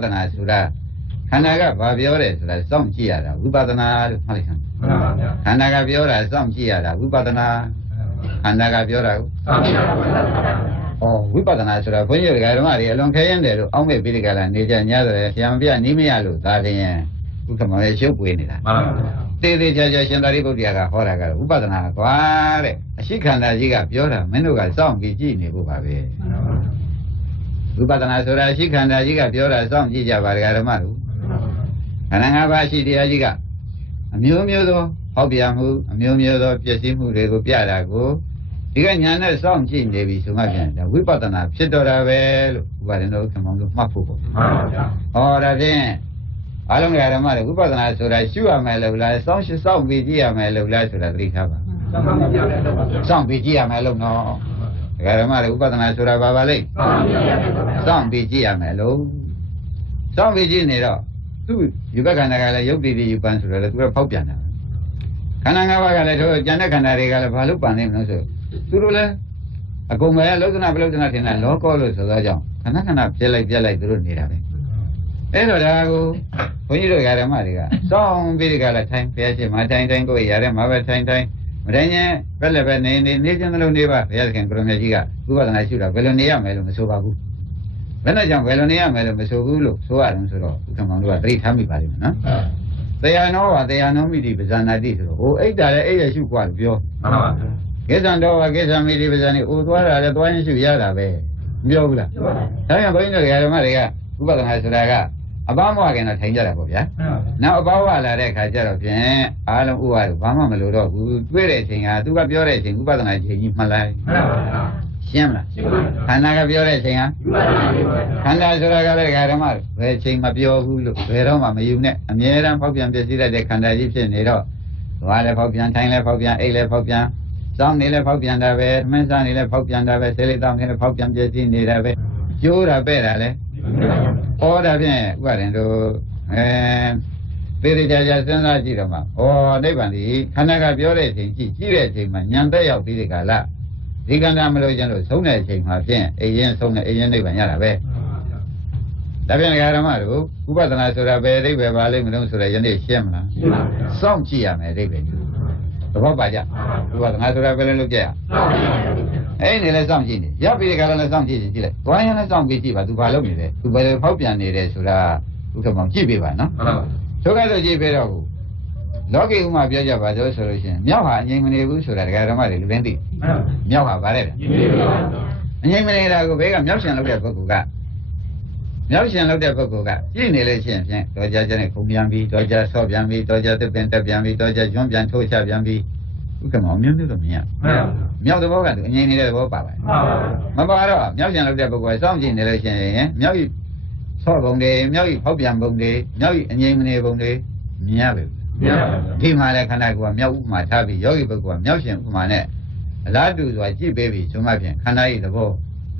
ဒနာဆိုတာခန္ဓာကဘာပြောတယ်ဆိုတာစောင့်ကြည့်ရတာဝိပဿနာလို့မှတ်လိုက်ခန္ဓာကပြောတာစောင့်ကြည့်ရတာဝိပဿနာခန္ဓာကပြောတာကိုစောင့်ကြည့်ရတာဝိပဿနာဆိုတာဘုန်းကြီးတို့ဓမ္မတွေအလွန်ခဲရင်တယ်လို့အောက်မဲ့ပြီးဒီကလာနေကြညတယ်ဆရာမပြနီးမရလို့ဒါလျင်ဥက္ကမောရဲ့ရှုပ်ပွေးနေတာမှန်ပါဗျာတေးသေးချာချာရှင်သာရိပုတ္တရာကဟောတာကတော့ဥပဒနာကွာတဲ့အရှိခန္ဓာကြီးကပြောတာမင်းတို့ကစောင့်ပြီးကြည့်နေဖို့ပါပဲဥပဒနာဆိုတာအရှိခန္ဓာကြီးကပြောတာစောင့်ကြည့်ကြပါဒကာဓမ္မတို့ခန္ဓာ၅ပါးရှိတရားကြီးကအမျိုးမျိုးသောဟောက်ပြန်မှုအမျိုးမျိုးသောပြည့်စည်မှုတွေကိုပြတာကိုဒီကညာနဲ့စောင့်ကြည့်နေပြီဆိုမှပြန်ဝိပဿနာဖြစ်တော်တာပဲလို့ဥပါဒနာခင်မောင်တို့မှတ်ဖို့ပေါ့မှန်ပါဗျာဟောဒါဖြင့်အားလုံးဓမ္မတွေဝိပဿနာဆိုတာရှုရမယ်လို့လားစောင့်ပြီးကြည့်ရမယ်လို့လားဆိုတာသတိထားပါစောင့်ပြီးကြည့်ရမယ်လို့နော်ဓမ္မတွေဝိပဿနာဆိုတာဘာပါလိမ့်စောင့်ပြီးကြည့်ရမယ်လို့စောင့်ပြီးကြည့်နေတော့သူယူဘခန္ဓာကလည်းယုတ်တိတိယူပန်းဆိုတော့သူကဖောက်ပြန်တာခန္ဓာ၅ပါးကလည်းတို့ကျန်တဲ့ခန္ဓာတွေကလည်းဘာလို့ပန်နေမလို့ဆိုသူတို့လည်းအကုန်ပဲလောကနာပလုဒ္ဒနာထင်တာလောကောလို့ဆိုတော့ကြောင့်ခဏခဏပြက်လိုက်သူတို့နေတာပဲအဲ့တော့ဒါကိုဘုန်းကြီးတို့ဓမ္မတွေကစောင့်ပြီးဒီကလာထိုင်ဘုရားရှင်မထိုင်ကိုရတဲ့မှာပဲထိုင်မတိုင်းရင်ဘက်လည်းပဲနေချင်းသလိုနေပါဘုရားခင်ကိုရမေကြီးကဥပဒနာရှုတာဘယ်လိုနေရမယ်လို့မဆိုပါဘူးဘယ်နဲ့ကြောင့်ဘယ်လိုနေရမယ်လို့မဆိုဘူးလို့ဆိုရတယ်ဆိုတော့ဥက္ကမောင်တို့ကသတိထားမိပါလိမ့်မယ်နော်တရားနောမိတိပဇာနာတိဆိုတော့ဟိုအိတ်တာလည်းအိတ်ရရှုกว่าလို့ပြောမှန်ပါဗျာကိစ္စံတော်ကိစ္စမိတိပဇာနေအိုသွားတာလည်းသွားရင်ရှုရတာပဲမပြောဘူးလားဒါကြောင့်ဘုန်းကြီးတို့ဓမ္မတွေကဥပဒနာဆိုတာကအပမဝခင်တော့ထိုင်ကြတာပေါ့ဗျာနောက်အပဝလာတဲ့ခါကျတော့ဖြင့်အားလုံးဥပါလို့ဘာမှမလိုတော့ဘူးတွေ့တဲ့အချိန်ကသူကပြောတဲ့အချိန်ဥပဒနာချိန်ကြီးမှတ်လိုက်မှန်ပါဗျာရှင်းမလားရှင်းပါပြီခန္ဓာကပြောတဲ့အချိန်ဟာခန္ဓာဆိုတာကလည်းဓမ္မဘယ်ချိန်မပြောဘူးလို့ဘယ်တော့မှမယူနဲ့အမြဲတမ်းဖောက်ပြန်ပြည့်စည်တဲ့ခန္ဓာကြီးဖြစ်နေတော့သွားလည်းဖောက်ပြန်ထိုင်လည်းဖောက်ပြန်အိတ်လည်းဖောက်ပြန်စောင်းနေလည်းဖောက်ပြန်တာပဲသမင်းစားနေလည်းဖောက်ပြန်တာပဲဆေးလေးတောင်းနေလည်းဖောက်ပြန်ပြည့်စည်နေတာပဲကျိုးတာပဲ့တာလည်းဩဒါဖြင့်ဥပါရင်တို့သေသေးချာချာစဉ်းစားကြည့်တော့မှနိဗ္ဗာန်ဒီခန္ဓာကပြောတဲ့အချိန်ကြည့်တဲ့အချိန်မှာဉာဏ်သက်ရောက်ပြီးဒီကလာဒီကံတာမလို့ကျန်လို့ဆုံးတဲ့အချိန်မှာဖြင့်အိရင်ဆုံးတဲ့အိရင်နိဗ္ဗာန်ရတာပဲဒါဖြင့်ဓမ္မတို့ဥပဒနာဆိုတာပဲအဓိပ္ပာယ်ပါလိမ့်မလို့ဆိုတော့ယနေ့ရှင်းမလားရှင်းပါပြီစောင့်ကြည့်ရမယ်အဓိပ္ပာယ်သဘောပါကြဥပဒနာဆိုတာပဲလို့ကြည့်ရအဲ့ဒီလည်းစောင့်ကြည့်နေရပ်ပြီးဒီကလာလည်းစောင့်ကြည့်ကြည့်လိုက်ဝိုင်းရင်လည်းစောင့်ပြီးကြည့်ပါသူဘာလုပ်နေလဲသူဘယ်လိုဖောက်ပြန်နေတယ်ဆိုတာဥက္ကမောင်ကြည့်ပေးပါနော်ဟုတ်ပါဘူးဆိုတော့ကြည့်ပေးတော့လောကီဥမာပြောကြပါဆိုလို့ရှိရင်မြောက်ဟာအငြိမ်မနေဘူးဆိုတာဒကာဓမ္မတွေလူရင်းသိမြောက်ဟာဗါတဲ့အငြိမ်မနေတာကိုဘေးကမြောက်ရှင်လုပ်တဲ့ပုဂ္ဂိုလ်ကမြောက်ရှင်လုပ်တဲ့ပုဂ္ဂိုလ်ကကြည့်နေလို့ရှိရင်ဖြင့်တော်ကြတဲ့ခုံပြန်ပြီးတော်ကြဆော့ပြန်ပြီးတော်ကြသစ်ပင်တက်ပြန်ပြီးတော်ကြကျွန်းပြန်ထိုးချပြန်ပြီးဥက္ကမောင်မျိုးတော့မရမြောက်သဘောကသူအငြိမ်နေတဲ့သဘောပါပါတယ်မပါတော့မြောက်ရှင်လုပ်တဲ့ပုဂ္ဂိုလ်ကစောင့်ကြည့်နေလို့ရှိရင်မြောက်ဤဆော့ပုံတွေမြောက်ဤဖောက်ပြန်ပုံတွေမြောက်ဤအငြိမ်မနေပုံတွေမြင်ရပြီဒီမှာလည်းခန္ဓာကိုယ်ကမြောက်ဥပမာထားပြီးယောဂီပုဂ္ဂိုလ်ကမြောက်ရှင်ဥပမာနဲ့အလားတူစွာကြည့်ပေးပြီးဆိုမှဖြင့်ခန္ဓာ၏သဘော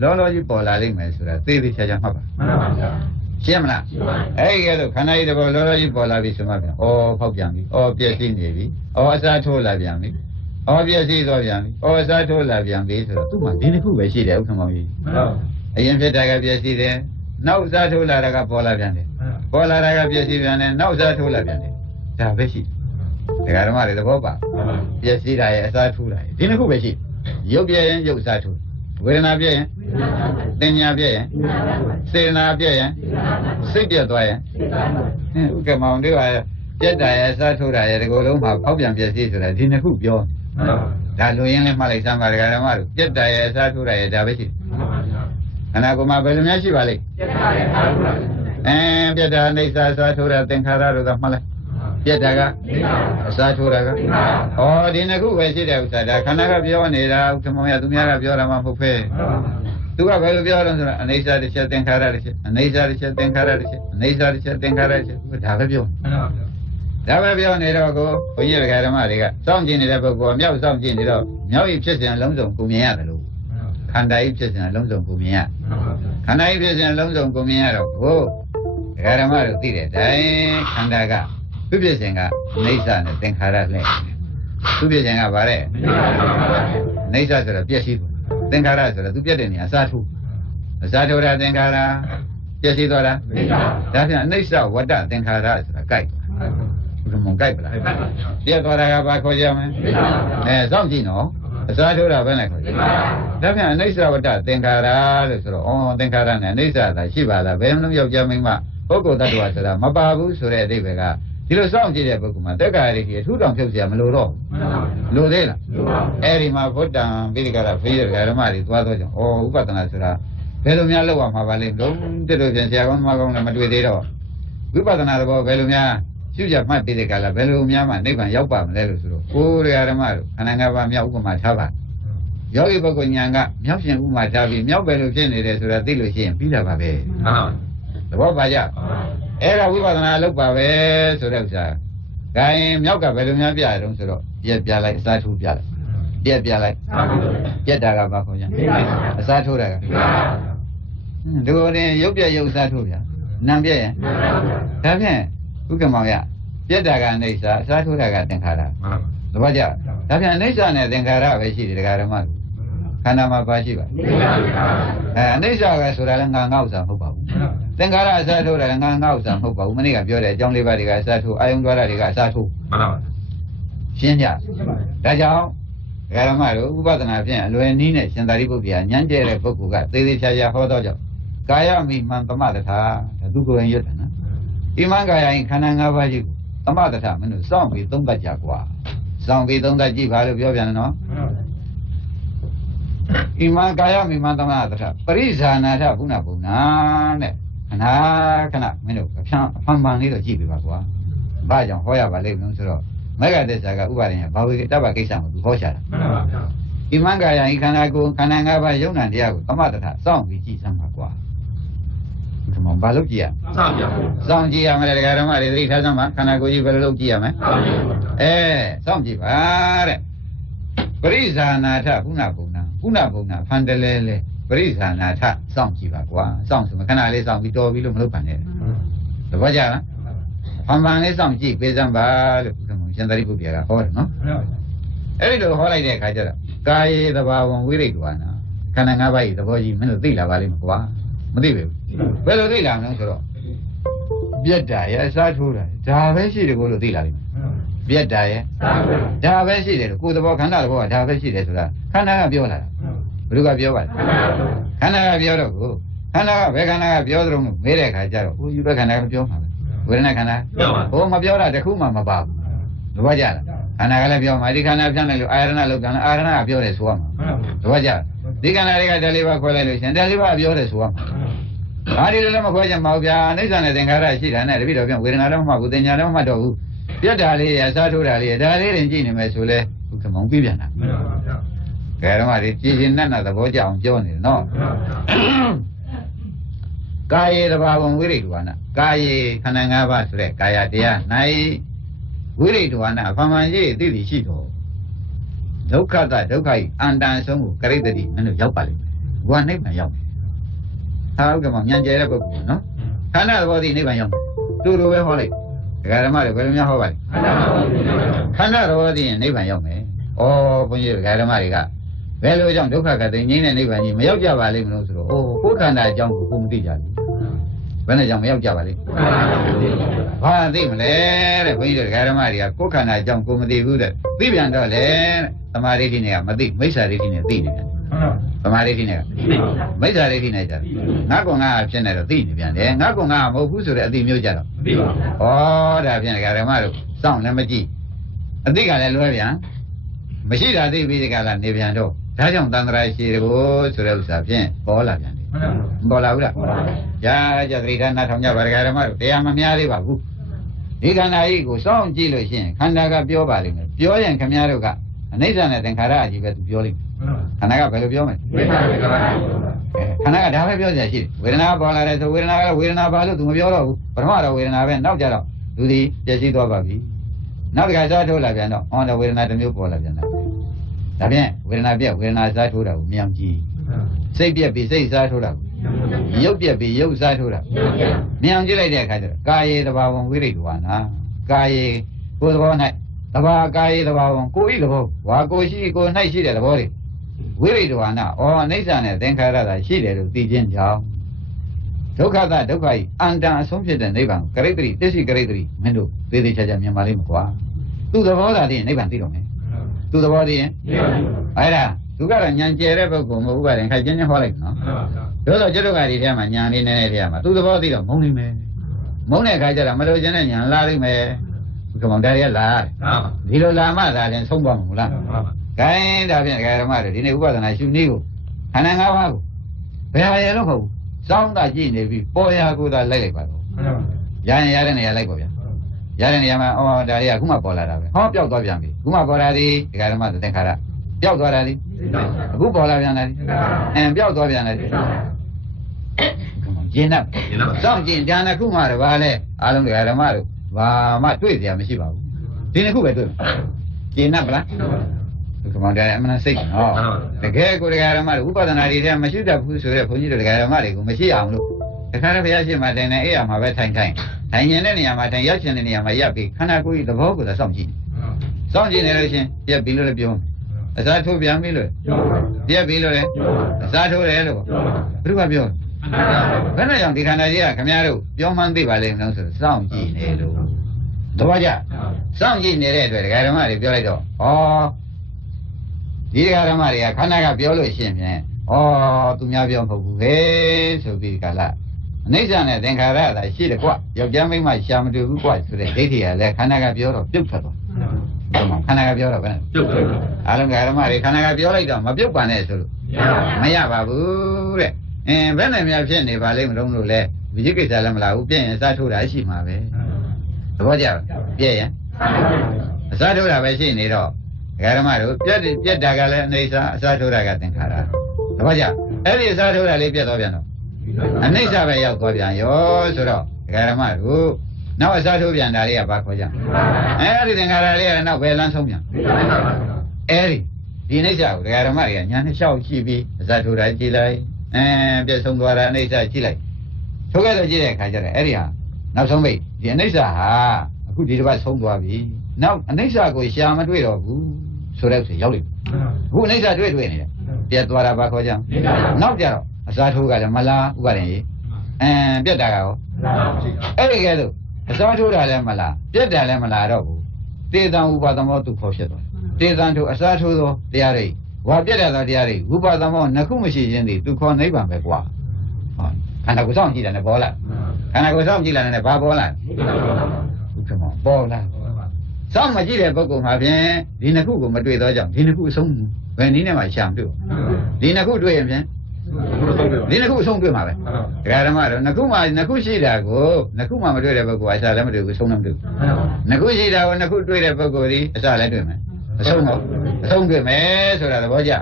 လောလောကြီးပေါ်လာလိမ့်မယ်ဆိုတာသိသိချာချာမှတ်ပါမှန်ပါဗျာရှင်းမလားရှင်းပါပြီအဲ့ဒီကဲတော့ခန္ဓာ၏သဘောလောလောကြီးပေါ်လာပြီဆိုမှဖြင့်ဖောက်ပြန်ပြီပြည့်စည်နေပြီအစားထိုးလာပြန်ပြီပြည့်စည်သွားပြန်ပြီအစားထိုးလာပြန်ပြီဆိုတော့သူ့မှာဒီတစ်ခုပဲရှိတယ်ဥက္ကမောင်ကြီးမှန်ပါအရင်ဖြစ်တာကပြည့်စည်တယ်နောက်အစားထိုးလာတာကပေါ်လာပြန်တယ်ပေါ်လာတာကပြည့်စည်ပြန်တယ်နောက်အစားထိုးလာပြန်တယ်ဒါပဲရှိဒကာဓမ္မတွေသဘောပါပြည့်စည်တာရဲ့အစားထိုးတာရဲ့ဒီနှစ်ခုပဲရှိရုပ်ပြည့်ရင်ရုပ်အစားထိုးဝေဒနာပြည့်ရင်တင်ညာပြည့်ရင်စေနာပြည့်ရင်စိတ်ပြည့်သွားရင်ဥက္ကမောင်တို့ကပြက်တာရဲ့အစားထိုးတာရဲ့ဒီကိုယ်လုံးမှာဖောက်ပြန်ပြည့်စည်ဆိုတာဒီနှစ်ခုပြောဒါလူရင်းလေးမှတ်လိုက်စမ်းပါဒကာဓမ္မတို့ပြက်တာရဲ့အစားထိုးတာရဲ့ဒါပဲရှိခန္ဓာကိုယ်မှာဘယ်လိုများရှိပါလိမ့်ပြက်တာရဲ့အစားထိုးတာပြက်တာအိဋ္ဌာအစားထိုးတာသင်္ခါရတို့ကမှတ်လိုက်ပြက်တာကအစားထိုးတာကဒီနှစ်ခုပဲရှိတဲ့ဥစ္စာဒါခန္ဓာကပြောနေတာဥက္ကမောင်ရသူများကပြောတာမှမဟုတ်ပဲသူကဘယ်လိုပြောလဲဆိုတော့အိဋ္ဌာတစ်ချက်သင်္ခါရတစ်ချက်အိဋ္ဌာတစ်ချက်သင်္ခါရတစ်ချက်အိဋ္ဌာတစ်ချက်သင်္ခါရတစ်ချက်ဒါပဲပြောဒါပဲပြောနေတော့ကိုဘုန်းကြီးဓမ္မတွေကစောင့်ကြည့်နေတဲ့ပုဂ္ဂိုလ်မြောက်စောင့်ကြည့်နေတော့မြောက်ဤဖြစ်စဉ်လုံးစုံကိုမြင်ရတယ်လို့ခန္ဓာဤဖြစ်စဉ်လုံးစုံကိုမြင်ရခန္ဓာဤဖြစ်စဉ်လုံးစုံကိုမြင်ရတော့ကိုဓမ္မတို့သိတဲ့အတိုင်းခန္ဓာကသူပြည့်စဉ်ကအိဋ္ဌာနဲ့သင်္ခါရနဲ့သူပြည့်စဉ်ကဗါတဲ့အိဋ္ဌာဆိုတော့ပြည့်စည်သင်္ခါရဆိုတော့သူပြည့်တဲ့နေရာအစားထိုးတာသင်္ခါရ ပြည့်စည်သွားတာဒါဖြင့်အနိစ္စဝတ္တသင်္ခါရဆိုတာကြိုက်ဘုရားမကြိုက်ပလားပြည့်သွားတာကဘာခေါ်ကြမလဲစောင့်ကြည့်နော်အစားထိုးတာပဲနဲ့ခေါ်ကြဒါဖြင့်အနိစ္စဝတ္တသင်္ခါရလို့ဆိုတော့သင်္ခါရနဲ့အနိစ္စသာရှိပါလားဘယ်လိုယောက်ျားမင်းမပုဂ္ဂိုလ်တ attva ဆိုတာမပါဘူးဆိုတဲ့အဓိပ္ပာယ်ကဒီလိုစောင့်ကြည့်တဲ့ပုဂ္ဂိုလ်မှာတက္ကရာရိအထူးတောင်ဖြုတ်เสียမလို့တော့လို့သေးလားအဲ့ဒီမှာဘုဒ္ဓံပိဋကရဖိရဓမ္မတွေသွားတော့ကြောင့်ဥပဒနာဆိုတာဘယ်လိုများလောက်ရမှာပါလဲလုံးတက်လို့ပြန်ဆရာကောင်းသမားကောင်းလည်းမတွေ့သေးတော့ဝိပဿနာတော့ဘယ်လိုများရှုကြမှတ်ပိဋကလာဘယ်လိုများမှနိဗ္ဗာန်ရောက်ပါမလဲလို့ဆိုတော့ကိုယ်ဓမ္မတို့ခန္ဓာ၅ပါးမြောက်ဥပမာထားပါယောဂီပုဂ္ဂိုလ်ဉာဏ်ကမြောက်ရှင်ဥပမာထားပြီးမြောက်ပဲလို့ဖြစ်နေတယ်ဆိုတာသိလို့ရှိရင်ပြီးတာပါပဲသဘောပါကြအဲ့ဒါဝိပဿနာလုပ်ပါပဲဆိုတဲ့ဥစ္စာဂိုင်းမြောက်ကဘယ်လိုများပြရတုံးဆိုတော့ပြလိုက်အစားထိုးပြလိုက်ပြလိုက်ပြက်တာကဘာခေါ်ကြအစားထိုးတာကဒီလိုရင်ရုပ်ပြရုပ်စားထိုးဗျာနာမ်ပြရင်ဒါဖြင့်ဥက္ကမောင်ရပြက်တာကအိဋ္ဌာအစားထိုးတာကသင်္ခါရသဘောကျဒါဖြင့်အိဋ္ဌာနဲ့သင်္ခါရပဲရှိတယ်ဒကာဓမ္မခန္ဓာမှာပါရှိပါအိဋ္ဌာကဆိုတာလည်းငါဥစ္စာမဟုတ်ပါဘူးသင်္ခါရအစားထိုးတယ်ငါဥစ္စာမဟုတ်ပါဘူးမနေ့ကပြောတယ်အကြောင်းလေးပါးတွေကအစားထိုးအာယုံသွားတာတွေကအစားထိုးမှန်ပါပါရှင်းကြဒါကြောင့်ဒကာဓမ္မတို့ဥပဒနာဖြင့်အလွယ်နည်းနဲ့ရှင်သာရိပုတ္တရာဉာဏ်ကျဲတဲ့ပုဂ္ဂိုလ်ကသေသေးချာချာဟောတော့ကြောင့်ကာယမိမှန်သမတထာဒါသူကိုယ်ရင်ရွတ်တယ်နော်ဣမံကာယရင်ခန္ဓာ၅ပါးရှိကိုသမတထာမင်းတို့စောင့်ပြီးသုံးသပ်ကြကွာစောင့်ပြီးသုံးသပ်ကြည့်ပါလို့ပြောပြန်တယ်နော်ဣမံကာယမိမှန်သမတထာပရိဇာနာထဘုနာဘုံနာတဲ့ခဏမင်းတို့အဖန်ပန်လေးတော့ကြည့်ပြပါကွာဘာကြောင့်ဟောရပါလိမ့်မလို့ဆိုတော့မေဃသစ္စာကဥပါဒင်ဘာဝေတ္တပကိစ္စမှာသူဟောချတာမှန်ပါဗျာဣမံကာယဤခန္ဓာကိုယ်ခန္ဓာ၅ပါးယုံနာတရားကိုသမတထစောင့်ပြီးကြည့်စမ်းပါကွာဒီမှာဘာလို့ကြည့်ရစောင့်ကြည့်ရမယ်ဒကာဓမ္မတွေသတိထားစမ်းပါခန္ဓာကိုယ်ကြီးဘယ်လိုလုပ်ကြည့်ရမလဲစောင့်ကြည့်ပါတဲ့ပရိဇာနာထဘုနာဘုံနာဖန်တလဲလဲပရိဇာနာထစောင့်ကြည့်ပါကွာစောင့်ဆိုမှခဏလေးစောင့်ပြီးတော်ပြီးလို့မလုပ်ပါနဲ့သဘောကျလားဖန်ပန်လေးစောင့်ကြည့်ပေးစမ်းပါလို့ရှင်သာရိပုတ္တရာကဟောတယ်နော်အဲ့ဒီလိုဟောလိုက်တဲ့အခါကျတော့ကာယေသဘာဝံဝိရိတဝါနာခန္ဓာ၅ပါးရဲ့သဘောကြီးမင်းတို့သိလာပါလိမ့်မယ်ကွာမသိဘူးဘယ်လိုသိလာမလဲဆိုတော့ပြက်တာရဲ့အစားထိုးတာဒါပဲရှိတယ်ကိုလို့သိလာလိမ့်မယ်ပြက်တာရဲ့ဒါပဲရှိတယ်ကိုယ်သဘောခန္ဓာသဘောကဒါပဲရှိတယ်ဆိုတာခန္ဓာကပြောလာတာဘယ်သူကပြောပါလဲခန္ဓာကပြောတော့ကိုခန္ဓာကဘယ်ခန္ဓာကပြောသလုံးလို့မေးတဲ့အခါကျတော့ဦးယူပဲခန္ဓာကပြောမှာပဲဝေဒနာခန္ဓာဟိုမပြောတာတခုမှမပါဘူးသဘောကျလားခန္ဓာကလည်းပြောမှာဒီခန္ဓာပြန်လိုက်လို့အာရဏလောက်တယ်အာရဏကပြောတယ်ဆိုရမှာသဘောကျဒီခန္ဓာတွေကဓာလေးပါခွဲလိုက်လို့ရှင်ဓာလေးပါပြောတယ်ဆိုရမှာဘာဒီလိုလည်းမခွဲချင်ပါဘူးဗျာအိဋ္ဌာနဲ့သင်္ခါရရှိတာနဲ့တပိတော့ပြန်ဝေဒနာတော့မှဘူးသင်ညာတော့မှတော့ဘူးပြတ်တာလေးအစားထိုးတာလေးဒါလေးတင်ကြည့်နေမယ်ဆိုလဲဘုကမောင်ပြပြန်တာမှန်ပါဗျာကဲတော့မှဒီကြည်ရှင်နဲ့သဘောကျအောင်ပြောနေတယ်နော်ကာယေတဘာဝံဝိရိတဝါနာကာယေခန္ဓာ၅ပါးဆိုတဲ့ကာယတရား၌ဝိရိတဝါနာအမှန်ကြီးသိသိရှိတော်ဒုက္ခတဒုက္ခဤအန္တန်ဆုံးကိုကရိတ္တိမင်းတို့ရောက်ပါလိမ့်မယ်ဘုရားနိဗ္ဗာန်ရောက်မယ်ဟာဟုတ်ကဲ့မမြန်ကျဲတဲ့ပုဂ္ဂိုလ်နော်ခန္ဓာသဘောသိနိဗ္ဗာန်ရောက်မယ်သူတို့ပဲဟောလိုက်ဒကာဓမ္မတွေဘယ်လိုများဟောပါလဲခန္ဓာသဘောသိရင်နိဗ္ဗာန်ရောက်မယ်ဩဘုန်းကြီးဒကာဓမ္မတွေကဘယ်လိုကြောင့်ဒုက္ခကတိငြိမ်းတဲ့နိဗ္ဗာန်ကြီးမရောက်ကြပါလိမ့်မလို့ဆိုတော့ကိုယ်ခန္ဓာအကြောင်းကိုကိုမသိကြဘူးဘယ်နဲ့ကြောင့်မရောက်ကြပါလိမ့်ဘာသိမလဲတဲ့ဘုန်းကြီးတို့ဒကာဓမ္မတွေကကိုယ်ခန္ဓာအကြောင်းကိုမသိဘူးတဲ့သိပြန်တော့လေသမာဓိဋ္ဌိနဲ့ကမသိမိစ္ဆာဒိဋ္ဌိနဲ့သိနေတယ်သမာဓိဋ္ဌိနဲ့ကမိစ္ဆာဒိဋ္ဌိနဲ့ကြတယ်ငါကောင်ငါဖြစ်နေတော့သိနေပြန်တယ်ငါကောင်ငါမဟုတ်ဘူးဆိုတဲ့အသိမျိုးကြတော့မသိပါဘူးဩဒါဖြင့်ဒကာဓမ္မတို့စောင့်လည်းမကြည့်အသိကလည်းလွဲပြန်မရှိတာသိပြီးဒီကလာနေပြန်တော့ဒါကြောင့်တန်ត្រာရှိတကိုဆိုတဲ့ဥစ္စာဖြင့်ပေါ်လာပြန်တယ်ပေါ်လာဘူးလားကြာကြသတိထားနားထောင်ကြပါဒကာဓမ္မတို့တရားမများသေးပါဘူးဒီခန္ဓာကြီးကိုစောင့်ကြည့်လို့ရှိရင်ခန္ဓာကပြောပါလိမ့်မယ်ပြောရင်ခင်ဗျားတို့ကအနိစ္စနဲ့သင်္ခါရအကြီးပဲသူပြောလိမ့်မယ်ခန္ဓာကဘယ်လိုပြောမလဲခန္ဓာကဒါပဲပြောကြရှိတယ်ဝေဒနာပေါ်လာတယ်ဆိုဝေဒနာကဝေဒနာပါလို့သူမပြောတော့ဘူးပထမတော့ဝေဒနာပဲနောက်ကြတော့သူဒီပြည့်စည်သွားပါပြီနောက်တစ်ခါစားထိုးလာပြန်တော့အော်တော့ဝေဒနာတစ်မျိုးပေါ်လာပြန်တာဒါဖြင့်ဝေဒနာပြက်ဝေဒနာစားထိုးတာကိုမြောင်ကြည့်စိတ်ပြက်ပြီးစိတ်စားထိုးတာကိုရုပ်ပြက်ပြီးရုပ်စားထိုးတာမြောင်ကြည့်လိုက်တဲ့အခါကျတော့ကာယေတဘာဝံဝိရိတဝါနာကာယေကိုယ်သဘော၌တဘာကာယေတဘာဝံကိုယ်ဤသဘောဝါကိုရှိကိုယ်၌ရှိတဲ့သဘောတွေဝိရိတဝါနာအိဋ္ဌာနဲ့သင်္ခါရသာရှိတယ်လို့သိခြင်းကြောင့် ဒုက္ခသဒုက္ခဤအန္တန်အဆုံးဖြစ်တဲ့နိဗ္ဗာန်ကရိတ္တိတစ္ဆိကရိတ္တိမင်းတို့သေသေးချာချာမြင်ပါလိမ့်မယ်ကွာသူ့သဘောသာသိရင်နိဗ္ဗာန်သိတော့မယ်သူ့သဘောသိရင်အဲ့ဒါသူကတော့ဉာဏ်ကျဲတဲ့ပုဂ္ဂိုလ်မဟုတ်ဘူးကလည်းခိုင်ကျင်းဟောလိုက်နော်တို့တော့ကျွတ်တို့ကဒီထဲမှာဉာဏ်လေးနည်းနည်းထဲမှာသူ့သဘောသိတော့မုန်းနေမယ်မုန်းတဲ့အခါကျတော့မလို့ခြင်းတဲ့ဉာဏ်လာလိမ့်မယ်ဒီကောင်တရားရလာဒီလိုလာမှသာရင်ဆုံးသွားမှာမလားခိုင်းဒါဖြင့်ဓမ္မတွေဒီနေ့ဥပဒနာရှုနည်းကိုခန္ဓာ၅ပါးကိုဘယ်ဟာရလို့မဟုတ်ဘူးစောင်းတာကြည့်နေပြီပေါ်ရာကိုသာလိုက်လိုက်ပါတော့ရရင်ရတဲ့နေရာလိုက်ပါဗျာရတဲ့နေရာမှာအော်ဒါတွေကအခုမှပေါ်လာတာပဲဟောပျောက်သွားပြန်ပြီအခုမှပေါ်လာသည်ဓမ္မသင်္ခါရပျောက်သွားတာသည်အခုပေါ်လာပြန်တယ်ပျောက်သွားပြန်တယ်ကျင်းတ်စောင့်ကျင်ဉာဏ်တစ်ခုမှတော့ဗာလဲအားလုံးဓမ္မတို့ဘာမှတွေ့ကြမရှိပါဘူးဒီတစ်ခုပဲတွေ့ကျင်းတ်ဗလားကမောင်တယ်အမှန်စိတ်နော်တကယ်ကိုဓမ္မတို့ဥပဒနာတွေထဲမရှိတတ်ဘူးဆိုတော့ဘုန်းကြီးတို့ဓမ္မတွေကိုမရှိအောင်လို့တခါတော့ဘုရားရှင်မှာတိုင်နေအဲ့ရမှာပဲထိုင်ရင်တဲ့နေရာမှာတိုင်ရောက်ချင်တဲ့နေရာမှာရပ်ပြီးခန္ဓာကိုယ်ရဲ့သဘောကိုသာစောင့်ကြည့်စောင့်ကြည့်နေလို့ရှင်ပြက်ပြီးလို့လည်းပြောအစားထိုးပြန်ပြီလို့ပြက်ပြီးလို့လည်းအစားထိုးတယ်လို့ဘုရားပြောဘယ်နဲ့ကြောင့်ဒီခန္ဓာကြီးကခင်ဗျားတို့ပြောမှန်းသိပါလိမ့်မလို့ဆိုစောင့်ကြည့်နေလို့သဘောကျစောင့်ကြည့်နေတဲ့အတွက်ဓမ္မတွေပြောလိုက်တော့ဩဒီဓမ္မတွေကခန္ဓာကပြောလို့ရှိရင်ဖြင့်ဩသူများပြောမဟုတ်ဘူးဟဲ့ဆိုပြီးကလာအနိစ္စနဲ့သင်္ခါရသာရှိတယ်ကွယောက်ျားမိန်းမရှာမတွေ့ဘူးကွဆိုတဲ့ဒိဋ္ဌိကလည်းခန္ဓာကပြောတော့ပြုတ်ထွက်သွားခန္ဓာကပြောတော့ဘယ်နဲ့ပြုတ်ထွက်အားလုံးဓမ္မတွေခန္ဓာကပြောလိုက်တော့မပြုတ်ပါနဲ့ဆိုလို့မရပါဘူးတဲ့ဘယ်နဲ့များဖြစ်နေပါလိမ့်မလို့လဲဝိจิကိစ္စလည်းမလာဘူးပြည့်ရင်အစားထိုးတာရှိမှာပဲသဘောကျပြည့်ရင်အစားထိုးတာပဲရှိနေတော့ဓမ္မတို့ပြက်တာကလည်းအနေစာအစားထိုးတာကသင်္ခါရသဘောကျအဲ့ဒီအစားထိုးတာလေးပြက်သွားပြန်တော့အနိစ္စပဲရောက်သွားပြန်ရောဆိုတော့ဓမ္မတို့နောက်အစားထိုးပြန်တာလေးကဘာခေါ်ကြအဲ့ဒီသင်္ခါရလေးကနောက်ဘယ်လမ်းဆုံးပြန်အဲ့ဒီအနိစ္စကိုဓမ္မတွေကညာနဲ့လျှောက်ကြည့်ပြီးအစားထိုးတာကြည့်လိုက်ပြက်ဆုံးသွားတာအနိစ္စကြည့်လိုက်ထိုးခဲ့လို့ကြည့်တဲ့အခါကျတော့အဲ့ဒီဟာနောက်ဆုံးပိတ်ဒီအနိစ္စဟာအခုဒီတစ်ပတ်ဆုံးသွားပြီနောက်အနိစ္စကိုရှာမတွေ့တော့ဘူးဆိုတော့ဆိုရောက်လိမ့်အခုအနိစ္စတွေ့နေတယ်ပြက်သွားတာဘာခေါ်ကြနောက်ကြတော့အစားထိုးကလည်းမလားဥပါဒင်ကြီးပြက်တာကရောအဲ့ဒီကဲတော့အစားထိုးတာလည်းမလားပြက်တာလည်းမလားတော့ဘူးတေတံဥပါဒမောသူခေါ်ဖြစ်သွားတေတံတို့အစားထိုးသောတရားတွေဝါပြက်တဲ့သောတရားတွေဥပါဒမောနှစ်ခုမရှိခြင်းသည်သူခေါ်နိဗ္ဗာန်ပဲကွာခန္ဓာကိုယ်ဆောင်ကြည့်တယ်နဲ့ပေါ်လာခန္ဓာကိုယ်ဆောင်ကြည့်လာတယ်ဘာပေါ်လာဥက္ကမောပေါ်လာစောင့်မကြည့်တဲ့ပုဂ္ဂိုလ်မှာဖြင့်ဒီနှစ်ခုကိုမတွေ့တော့ကြောင့်ဒီနှစ်ခုအဆုံးဘယ်နည်းနဲ့မှရှာမတွေ့ဒီနှစ်ခုတွေ့ရင်ဖြင့်ဒီနှစ်ခုအဆုံးတွေ့မှာပဲဓမ္မတော့နှစ်ခုရှိတာကိုနှစ်ခုမှမတွေ့တဲ့ပုဂ္ဂိုလ်အစလည်းမတွေ့ဘူးဆုံးလည်းမတွေ့ဘူးနှစ်ခုရှိတာကိုနှစ်ခုတွေ့တဲ့ပုဂ္ဂိုလ်ဒီအစလည်းတွေ့မယ်အဆုံးတွေ့မယ်ဆိုတာသဘောကျ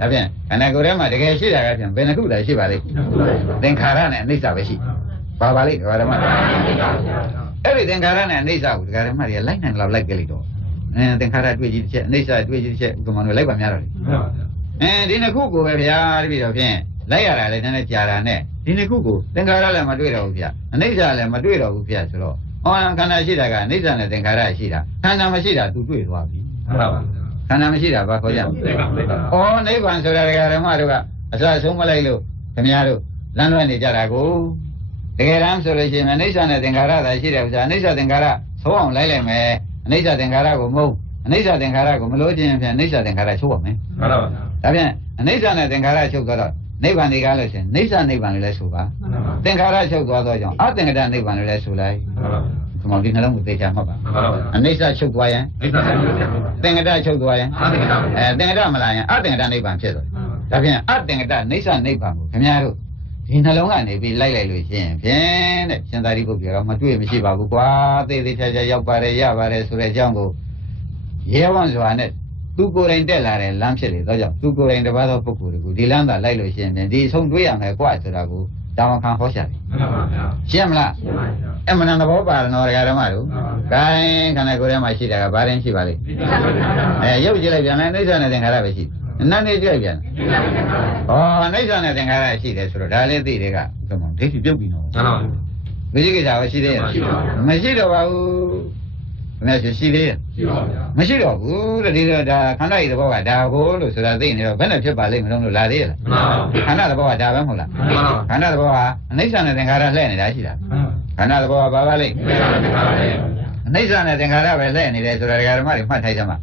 ဒါဖြင့်ခန္ဓာကိုယ်ထဲမှာတကယ်ရှိတာကဖြင့်ဘယ်နှစ်ခုတည်းရှိပါလိမ့်သင်္ခါရနဲ့အနိစ္စပဲရှိပါလိမ့်ဓမ္မအဲ့ဒီသင်္ခါရနဲ့အနိစ္စကိုဓမ္မတွေကလိုက်နိုင်လောက်လိုက်ကြလိမ့်တော့သင်္ခါရတွေ့ကြည့်တစ်ချက်အနိစ္စတွေ့ကြည့်တစ်ချက်ဥက္ကမတို့လိုက်ပါများတော့လေဒီနှစ်ခုကိုပဲဗျာတပည့်တော်ဖြင့်လိုက်ရတာလည်းနည်းနည်းကြာတာနဲ့ဒီနှစ်ခုကိုသင်္ခါရလည်းမတွေ့တော့ဘူးဗျအနိစ္စလည်းမတွေ့တော့ဘူးဗျဆိုတော့ခန္ဓာရှိတာကအနိစ္စနဲ့သင်္ခါရရှိတာခန္ဓာမရှိတာသူတွေ့သွားပြီခန္ဓာမရှိတာဘာခေါ်ကြနိဗ္ဗာန်ဆိုတာဓမ္မတို့ကအစဆုံးမလိုက်လို့ခင်ဗျားတို့လမ်းလွဲနေကြတာကိုတကယ်တမ်းဆိုလို့ရှိရင်အနိစ္စနဲ့သင်္ခါရသာရှိတယ်ဥစ္စာအနိစ္စသင်္ခါရဆုံးအောင်လိုက်လိုက်မယ်အနိစ္စသင်္ခါရကိုမုန်းအနိစ္စသင်္ခါရကိုမလို့ခြင်းဖြင့်အနိစ္စသင်္ခါရချုပ်ပါမယ်မှန်ပါပါဒါဖြင့်အနိစ္စနဲ့သင်္ခါရချုပ်သွားတော့နိဗ္ဗာန်ဒီကားလို့ရှိရင်နိစ္စနိဗ္ဗာန်လို့လည်းဆိုပါသင်္ခါရချုပ်သွားတော့ကြောင့်အသင်္ကတနိဗ္ဗာန်လို့လည်းဆိုလိုက်မှန်ပါပါဒီနှလုံးကိုသိချမှတ်ပါအနိစ္စချုပ်သွားရင်သင်္ကတချုပ်သွားရင်သင်္ကတမလာရင်အသင်္ကတနိဗ္ဗာန်ဖြစ်သွားဒါဖြင့်အသင်္ကတနိစ္စနိဗ္ဗာန်ကိုခင်ဗျားတို့ဒီနှလုံးကနေပြီးလိုက်လို့ရှိရင်ဖြင့်တဲ့ရှင်သာရိပုတ္တရာမတွေ့မရှိပါဘူးကွာသေသေးချာချာရောက်ပါတယ်ရပါတယ်ဆိုတဲ့အကြောင်းကိုရဲဝံ့စွာနဲ့သူကိုယ်တိုင်တက်လာတဲ့လမ်းဖြစ်လေတော့ကြောင့်သူကိုယ်တိုင်တပါးသောပုဂ္ဂိုလ်တွေကိုဒီလမ်းသာလိုက်လို့ရှိရင်ဒီအဆုံးတွေ့ရမယ်ကွာဆိုတာကိုတောင်းခံဟောရှာတယ်မှန်ပါဗျာရှင်းမလားအမှန်တန်သဘောပါတော့ဓမ္မတို့ဂိုင်းခန္ဓာကိုယ်ထဲမှာရှိတာကဘာရင်ရှိပါလိမ့်ရုပ်ကြည့်လိုက်ပြန်လဲအိဋ္ဌာနဲ့သင်္ခါရပဲရှိနတ်နေကြည့်ပြန်အိဋ္ဌာနဲ့သင်္ခါရရှိတယ်ဆိုတော့ဒါလည်းသိတယ်ကဒိဋ္ဌိပြုတ်ပြီနော်မှန်ပါဘူးဝိသိကိစ္စပဲရှိသေးရဲ့မရှိတော့ပါဘူး ခင်ဗျာရှိသေးရဲ့မရှိတော့ဘူးတဲ့ဒီတော့ဒါခန္ဓာဤသဘောကဒါကိုလို့ဆိုတာသိနေတော့ဘယ်နဲ့ဖြစ်ပါလိမ့်မလို့လာသေးရဲ့လားခန္ဓာသဘောကဒါပဲမဟုတ်လားခန္ဓာသဘောကအနိစ္စနဲ့သင်္ခါရလှည့်နေတာရှိတာခန္ဓာသဘောကဘာပါလိမ့်အနိစ္စနဲ့သင်္ခါရပဲလှည့်နေတယ်ဆိုတာဓမ္မတွေမှတ်ထိုက်ကြမှာ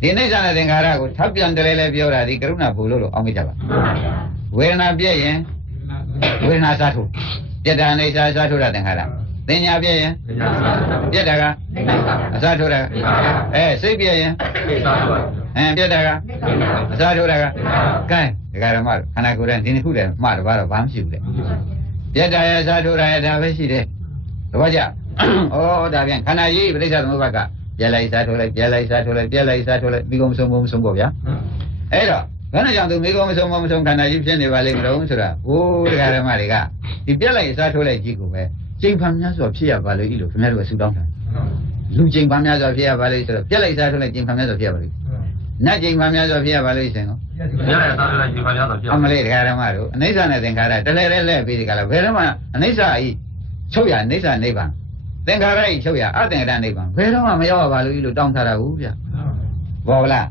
ဒီအနိစ္စနဲ့သင်္ခါရကိုထပ်ပြန်တလဲလဲပြောတာဒီကရုဏာဘုလို့အောင်းမိကြပါဝေဒနာပြည့်ရင်ဝေဒနာစားထုတ်ပြတ္တာအိဋ္ဌာစားထုတ်တာသင်္ခါရသင်ညာပြည့်ရင်ပြတ္တာကအစားထုတ်တာစိတ်ပြည့်ရင်ပြတ္တာကအစားထုတ်တာကကဲဒကာရမတို့ခန္ဓာကိုယ်နဲ့ဒီနှစ်ခုတည်းမှားတော့ဘာမှမရှိဘူးလေပြတ္တာရဲ့အစားထုတ်တာရဲ့ဒါပဲရှိတယ်တပည့်ကြဩဒါပြန်ခန္ဓာကြီးပြိဿသမုပ္ပါကပြလိုက်စားထုတ်လိုက်ပြလိုက်စားထုတ်လိုက်ပြလိုက်စားထုတ်လိုက်မိကုံမဆုံးပေါ့ဗျာအဲ့တော့ဘယ်နဲ့ကြောင့်သူမိကုံမဆုံးခန္ဓာကြီးဖြစ်နေပါလိမ့်မလို့ဆိုတာဟိုးဒကာရမတွေကဒီပြလိုက်စားထုတ်လိုက်ကြီးကိုပဲကျိန်ဖန်များစွာဖြစ်ရပါလို့ဤလို့ခင်ဗျားတို့ကဆူတောင်းတာလူကျိန်ဖန်များစွာဖြစ်ရပါလို့ဆိုတော့ပြလိုက်စားထုတ်လိုက်ကျိန်ဖန်များစွာဖြစ်ရပါလို့နတ်ကျိန်ဖန်များစွာဖြစ်ရပါလို့ရှင်နော်ပြလိုက်စားထုတ်လိုက်ကျိန်ဖန်များစွာဖြစ်အမလေးဒကာရမတို့အနိစ္စနဲ့သင်္ခါရတလဲလဲပြီးဒီကလာဘယ်တော့မှအနိစ္စဤချုပ်ရအနိစ္စနိဗ္ဗာန်သင်္ခါရဤချုပ်ရအသင်္ခါရနိဗ္ဗာန်ဘယ်တော့မှမရောက်ပါလို့ဤလို့တောင်းထားတာဟုတ်ဗျာဘောလား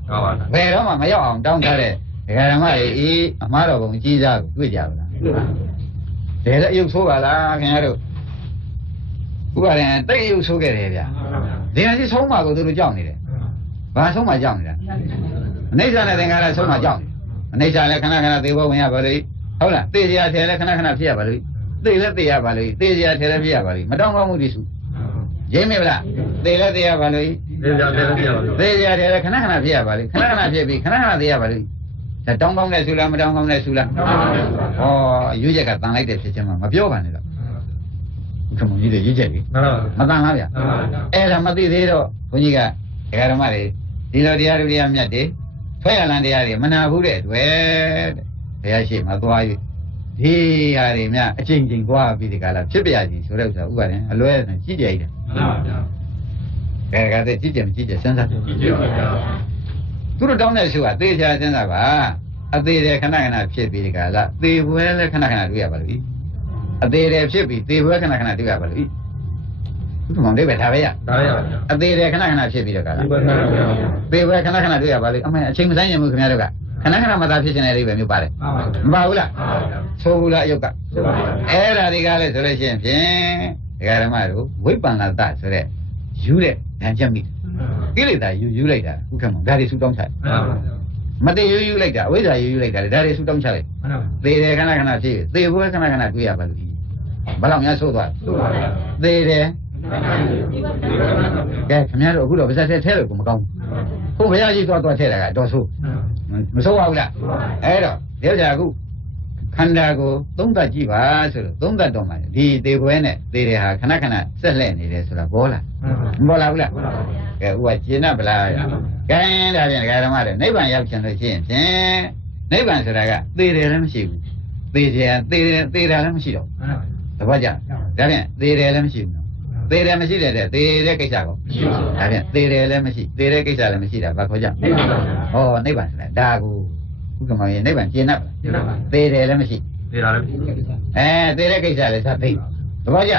ဘယ်တော့မှမရောက်အောင်တောင်းထားတဲ့ဒကာရမတွေဤအမှားတော်ဘုံကြီးစားကိုတွေ့ကြပါလားဘယ်လည်းအယုတ်ဆိုးပါလားခင်ဗျားတို့ဥပါရင်တိတ်အယုတ်ဆိုးခဲ့တယ်ဗျာဒီဟာကြီးဆုံးမကိုသူတို့ကြောက်နေတယ်ဘာဆုံးမကြောက်နေတာအနိစ္စနဲ့သင်္ခါရဆုံးမကြောက်နေအနိစ္စလည်းခဏခဏသေဘောဝင်ရပါလိမ့်ဟုတ်လားသေစရာထဲလည်းခဏခဏဖြစ်ရပါလိမ့်သေလည်းသေရပါလိမ့်သေစရာထဲလည်းဖြစ်ရပါလိမ့်မတောင်းကောင်းမှုတိစုရင်းမိဗလားသေလည်းသေရပါလိမ့်သေစရာထဲလည်းဖြစ်ရပါလိမ့်သေစရာထဲလည်းခဏခဏဖြစ်ရပါလိမ့်ခဏခဏဖြစ်ပြီးခဏခဏသေရပါလိမ့်ဒါတောင်းကောင်းတဲ့ဆူလားမတောင်းကောင်းတဲ့ဆူလားဟောရွေးချက်ကတန်လိုက်တဲ့ဖြစ်ချင်းမှမပြောပါနဲ့တော့ခမကြီးတွေရွေးချက်ကြီးမတန်လားဗျအဲ့ဒါမသိသေးတော့ဘုန်းကြီးကဒကာဓမ္မတွေဒီလိုတရားတွေမြတ်တွေဖွဲ့ရလန်တရားတွေမနာဘူးတဲ့တွေ့တဲ့ဘုရားရှိမှသွား၍ဒီဟာတွေမြအချိန်ချင်းသွားပြီးဒီကလာဖြစ်ပြရကြီးဆိုတဲ့ဥစ္စာဥပါရင်အလွဲနဲ့ကြီးကြိုက်တယ်မှန်ပါဗျာဘယ်ကတည်းကြီးကြမကြီးကြစဉ်းစားကြီးကြပါဗျာသူတို့တောင်းတဲ့ရှုကသေချာစဉ်းစားပါအသေးတယ်ခဏခဏဖြစ်ပြီးဒီကလာသေပွဲလည်းခဏခဏတွေ့ရပါလို့အသေးတယ်ဖြစ်ပြီးသေပွဲခဏခဏတွေ့ရပါလို့ဘုရားမောင်လေးပဲဒါပဲရဒါပဲရပါဗျာအသေးတယ်ခဏခဏဖြစ်ပြီးတော့ကလာသေပွဲခဏခဏတွေ့ရပါလို့အမေအချိန်မဆိုင်ရင်ဘူးခင်ဗျားတို့ကခဏခဏမသာဖြစ်နေတဲ့အိဗယ်မျိုးပါတယ်မပါဘူးလားဆိုဘူးလားအယုတ်ကအဲ့ဒါတွေကလည်းဆိုလို့ရှိရင်ဖြင့်ဒကာဓမ္မတို့ဝိပ္ပန္နတဆိုတဲ့ယူတဲ့ဉာဏ်ချက်မိကိလေသာယူလိုက်တာဥက္ကမောဒါတွေဆူတောင်းချလိုက်မတည်ယူလိုက်တာအဝိဇ္ဇာယူလိုက်တာဒါတွေဆူတောင်းချလိုက်သေတယ်ခဏခဏဖြစ်သေဖို့ခဏခဏတွေ့ရပါလို့ဘယ်လောက်များဆိုးသွားသေတယ်ကဲခင်ဗျားတို့အခုတော့ဗဇက်ထဲလို့ကိုမကောင်းဘူးဘုရားကြီးသွားထဲတာကတော့ဆိုးမဆိုးပါဘူးလားအဲ့တော့ဒီကြအခုခန္ဓာကိုသုံးသပ်ကြည့်ပါဆိုလို့သုံးသပ်တော့မှဒီသေပွဲနဲ့သေတယ်ဟာခဏခဏဆက်လက်နေတယ်ဆိုတာဘောလားမဘောလားဘူးလားကဲဥပကျေနပ်ဗလားကဲဒါပြန်ဒကာဓမ္မတွေနိဗ္ဗာန်ရောက်ချင်လို့ရှိရင်ဖြင့်နိဗ္ဗာန်ဆိုတာကသေတယ်လည်းမရှိဘူးသေတယ်သေတာလည်းမရှိတော့တပတ်ကြဒါပြန်သေတယ်လည်းမရှိဘူးသေတယ်မရှိတဲ့သေတဲ့ကိစ္စကိုမရှိပါဘူးဒါပြန်သေတယ်လည်းမရှိသေတဲ့ကိစ္စလည်းမရှိတာဘာခေါ်ကြဟောနိဗ္ဗာန်ဆိုတာဒါကိုဥက္ကမောင်ရဲ့နိဗ္ဗာန်ကျင့်납သေတယ်လည်းမရှိသေတာလည်းမရှိသေတဲ့ကိစ္စလည်းသတ်သိမ့်သဘောက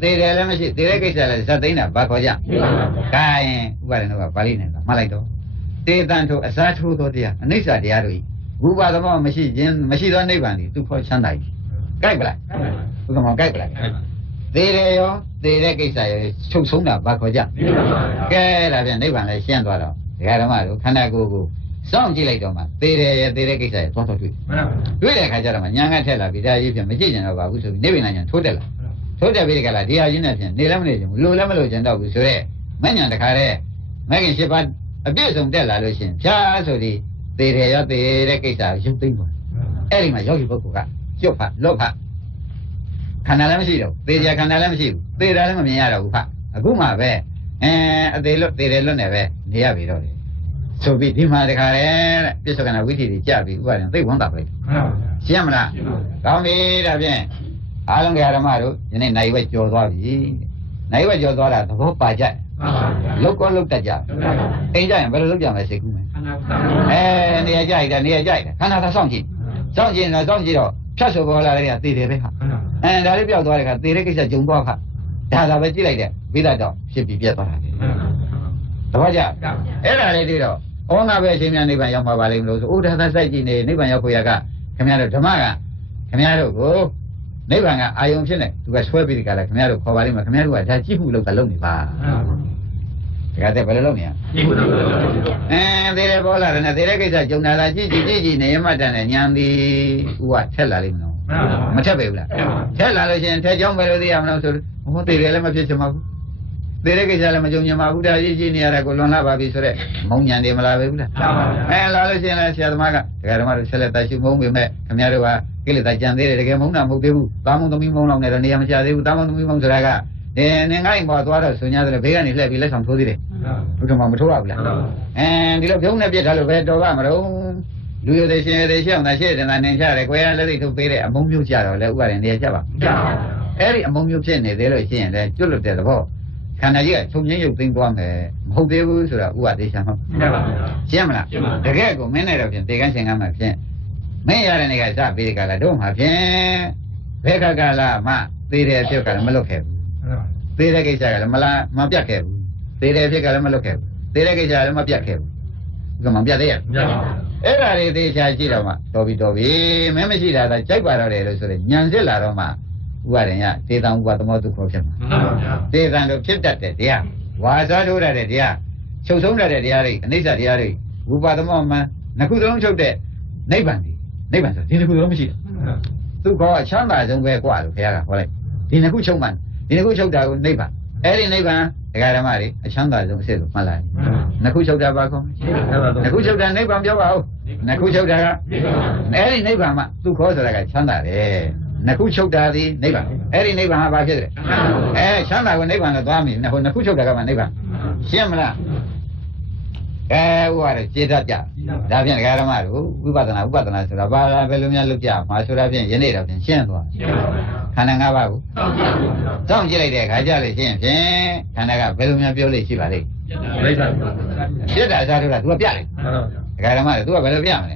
ျသေတယ်လည်းမရှိသေတဲ့ကိစ္စလည်းသတ်သိမ့်တာဘာခေါ်ကြကဲဥပါဒနာကပါဠိနဲ့မှတ်လိုက်တော့သေတန်ထိုအစားထိုးသောတရားအနိစ္စတရားတို့ဝိပါဒမောမရှိခြင်းမရှိသောနိဗ္ဗာန်သည်သူခေါ်ချမ်းသာ၏ကြိုက်ပလားဥက္ကမောင်ကြိုက်ပလားသေတယ်ရောသေတဲ့ကိစ္စရောချုပ်ဆုံးတာဘာခေါ်ကြကဲဒါပြန်နိဗ္ဗာန်လည်းရှင်းသွားတော့ဒကာဓမ္မတို့ခန္ဓာကိုယ်ကိုစောင့်ကြည့်လိုက်တော့မှသေတယ်ရသေတဲ့ကိစ္စရသွားတော့တွေ့တွေ့တဲ့အခါကျတော့မှညာငတ်ထက်လာပြီးဒါကြီးပြန်မကြည့်ကြတော့ပါဘူးဆိုပြီးနိဗ္ဗာန်ညာထိုးတက်လာထိုးတက်ပြီးဒီကလာဒီဟာကြီးနဲ့ပြန်နေလည်းမနေချင်ဘူးလိုလည်းမလိုချင်တော့ဘူးဆိုတော့မညာတခါတဲ့မဂ်ခင်၈ပါးအပြည့်စုံတက်လာလို့ရှိရင်ဖြားဆိုပြီးသေတယ်ရသေတဲ့ကိစ္စရုပ်သိမ့်သွားအဲ့ဒီမှာယောဂီပုဂ္ဂိုလ်ကကျွတ်ဖတ်လော့ဖတ်ခန္ဓာလည်းမရှိတော့သေကြခန္ဓာလည်းမရှိဘူးသေတာလည်းမမြင်ရတော့ဘူးဖတ်အခုမှပဲအသေးလွတ်သေတယ်လွတ်နေပဲနေရပြီတော့လေဆိုပြီးဒီမှာတခါလေပြစ္ဆုတ်ကနာဝိသီတွေကြပြီးဥပါဒံသိဝန်းတာပဲရှင်းမလားကောင်းပြီဒါဖြင့်အားလုံးဓမ္မတို့ယနေ့နိုင်ဝက်ကြော်သွားပြီနိုင်ဝက်ကြော်သွားတာသဘောပါကြလုတ်ကောလုတ်တတ်ကြအိမ်ကြရင်ဘယ်လိုလုပ်ကြမလဲစိတ်ကူးမယ်နေရာကြိုက်တာနေရာကြိုက်တာခန္ဓာသာစောင့်ကြည့်တော့စောင့်ကြည့်တော့ဖြတ်ဆိုပေါ်လာတဲ့ကသေတယ်ပဲဟာဒါလေးပြောက်သွားတဲ့ကသေတဲ့ကိစ္စဂျုံသွားခ ဒါသာပဲကြည့်လိုက်တဲ့ဝိသတော့ဖြစ်ပြီးပြတ်သွားတာလေတပည့်ကြအဲ့ဒါလေးတွေ့တော့ဩငါပဲအရှင်မြတ်နိဗ္ဗာန်ရောက်မှာပါလိမ့်မလို့ဆိုဥဒါသစိုက်ကြည့်နေနိဗ္ဗာန်ရောက်ဖို့ရကခင်ဗျားတို့ဓမ္မကခင်ဗျားတို့ကိုနိဗ္ဗာန်ကအာယုံဖြစ်နေသူကဆွဲပြီးဒီကလာခင်ဗျားတို့ခေါ်ပါလိမ့်မယ်ခင်ဗျားတို့ကဒါကြည့်မှုလို့ကလုံးနေပါတကယ်တည်းဘယ်လိုလုပ်နေရကြည့်မှုလို့သေးတယ်ပေါ်လာတယ်နဲ့သေးတဲ့ကိစ္စကြုံလာလားကြည့်နေရမှတန်နဲ့ညံသည်ဥကထက်လာလိမ့်မလို့မထက်ပဲဘူးလားထက်လာလို့ရှိရင်ထက်ကြောင်းပဲလို့သိရမလို့ဆိုဟိုသေးတယ်လည်းမဖြစ်ချင်ပါဘူးသေးတဲ့ကိစ္စလည်းမကြုံချင်ပါဘူးဒါကြီးနေရတာကိုလွန်လာပါပြီဆိုတော့မုံညံတယ်မလားပဲဘူးလားလာလို့ရှိရင်လည်းဆရာသမားကဒကာဓမ္မတို့ဆက်လက်တရှိမုံပေမဲ့ခင်ဗျားတို့ကကိလေသာကြံသေးတယ်တကယ်မုံတာမဟုတ်သေးဘူးတာမုံသမီးမုံလောက်နဲ့တော့နေရာမချသေးဘူးတာမုံသမီးမုံဆိုတာကနင်ငါ့အိမ်ပေါ်သွားတော့ဆိုညာတယ်ဘေးကနေလှည့်ပြီးလက်ဆောင်ထိုးသေးတယ်ဘုရားမမထိုးရဘူးလားဒီလိုပြုံးနေပြစ်ထားလို့ပဲတော်ကမတော့လူရည်ရှင်ရည်ရှောင်းတာရှေ့တင်တာနင်ချတယ်ခွဲရလက်သိထုတ်ပေးတဲ့အမုံမျိုးကြတော့လေဥပါရင်နေရာကြပါအဲ့ဒီအမုံမျိုးဖြစ်နေသေးလို့ရှိရင်လည်းကျွတ်လွတ်တဲ့သဘောခန္ဓာကြီးကချုပ်ငင်းရုပ်သိမ်းသွားမယ်မဟုတ်သေးဘူးဆိုတာဥပါသေးချာမဟုတ်ရှင်းမလားတကယ်ကိုမင်းနဲ့တော့ဖြင့်တေကန်းရှင်ကမှဖြင့်မင်းရတဲ့နေကစပေးကြလားတို့မှဖြင့်ဘယ်ကလာမှသေးတယ်ဖြစ်ကြလည်းမလွတ်ခဲ့ဘူးသေးတဲ့ကိစ္စကလည်းမပြတ်ခဲ့ဘူးသေးတဲ့ဖြစ်ကလည်းမလွတ်ခဲ့ဘူးသေးတဲ့ကိစ္စလည်းမပြတ်ခဲ့ဘူးဒီကမှပြတ်သေးရဲ့အဲ့ဒါတွေသေချာကြည့်တော့မှတော်ပြီမင်းမရှိတာကကြိုက်ပါတော့တယ်လို့ဆိုရင်ညံစစ်လာတော့မှဥပါရင်ကဒေသံဥပသမောတုခေါ်ဖြစ်မှာဒေသံတို့ဖြစ်တတ်တဲ့တရားဝါစာထိုးတတ်တဲ့တရားချုပ်ဆုံးတတ်တဲ့တရားတွေအနိစ္စတရားတွေဥပသမောမှနှစ်ခုစလုံးချုပ်တဲ့နိဗ္ဗာန်ဆိုဒီနှစ်ခုစလုံးမရှိဘူးသူခေါ်အချမ်းသာဆုံးပဲกว่าလို့ခင်ဗျားကဟောလိုက်ဒီနှစ်ခုချုပ်မှဒီနှစ်ခုချုပ်တာကိုနိဗ္ဗာန်အဲ့ဒီနိဗ္ဗာန်ဒကာဓမ္မတွေအချမ်းသာဆုံးအစစ်လို့မှတ်လိုက်နှစ်ခုချုပ်တာပါခေါ်နှစ်ခုချုပ်တာနိဗ္ဗာန်ပြောပါဦးနှစ်ခုချုပ်တာကအဲ့ဒီနိဗ္ဗာန်မှသူခေါ်ဆိုတာကချမ်းသာတယ်နှစ်ခုချုပ်တာဒီနိဗ္ဗာန်အဲ့ဒီနိဗ္ဗာန်ဟာဘာဖြစ်လဲချမ်းသာကိုနိဗ္ဗာန်လို့သွားမိဟိုနှစ်ခုချုပ်တာကမှနိဗ္ဗာန်ရှင်းမလားဥပါရစေတတ်ကြဒါဖြင့်ဒကာဓမ္မတို့ဝိပဿနာဆိုတာဘာလဲဘယ်လိုများလုပ်ကြမှာဆိုတာဖြင့်ယနေ့တော့ဖြင့်ရှင်းသွားခန္ဓာ၅ပါးကိုစောင့်ကြည့်လိုက်တဲ့အခါကျလေရှင်းဖြင့်ခန္ဓာကဘယ်လိုများပြောလို့ရှိပါလိမ့်ပြစ်တာအစားထိုးတာ तू ကပြတယ်ဒကာဓမ္မတွေ तू ကဘယ်လိုပြမလဲ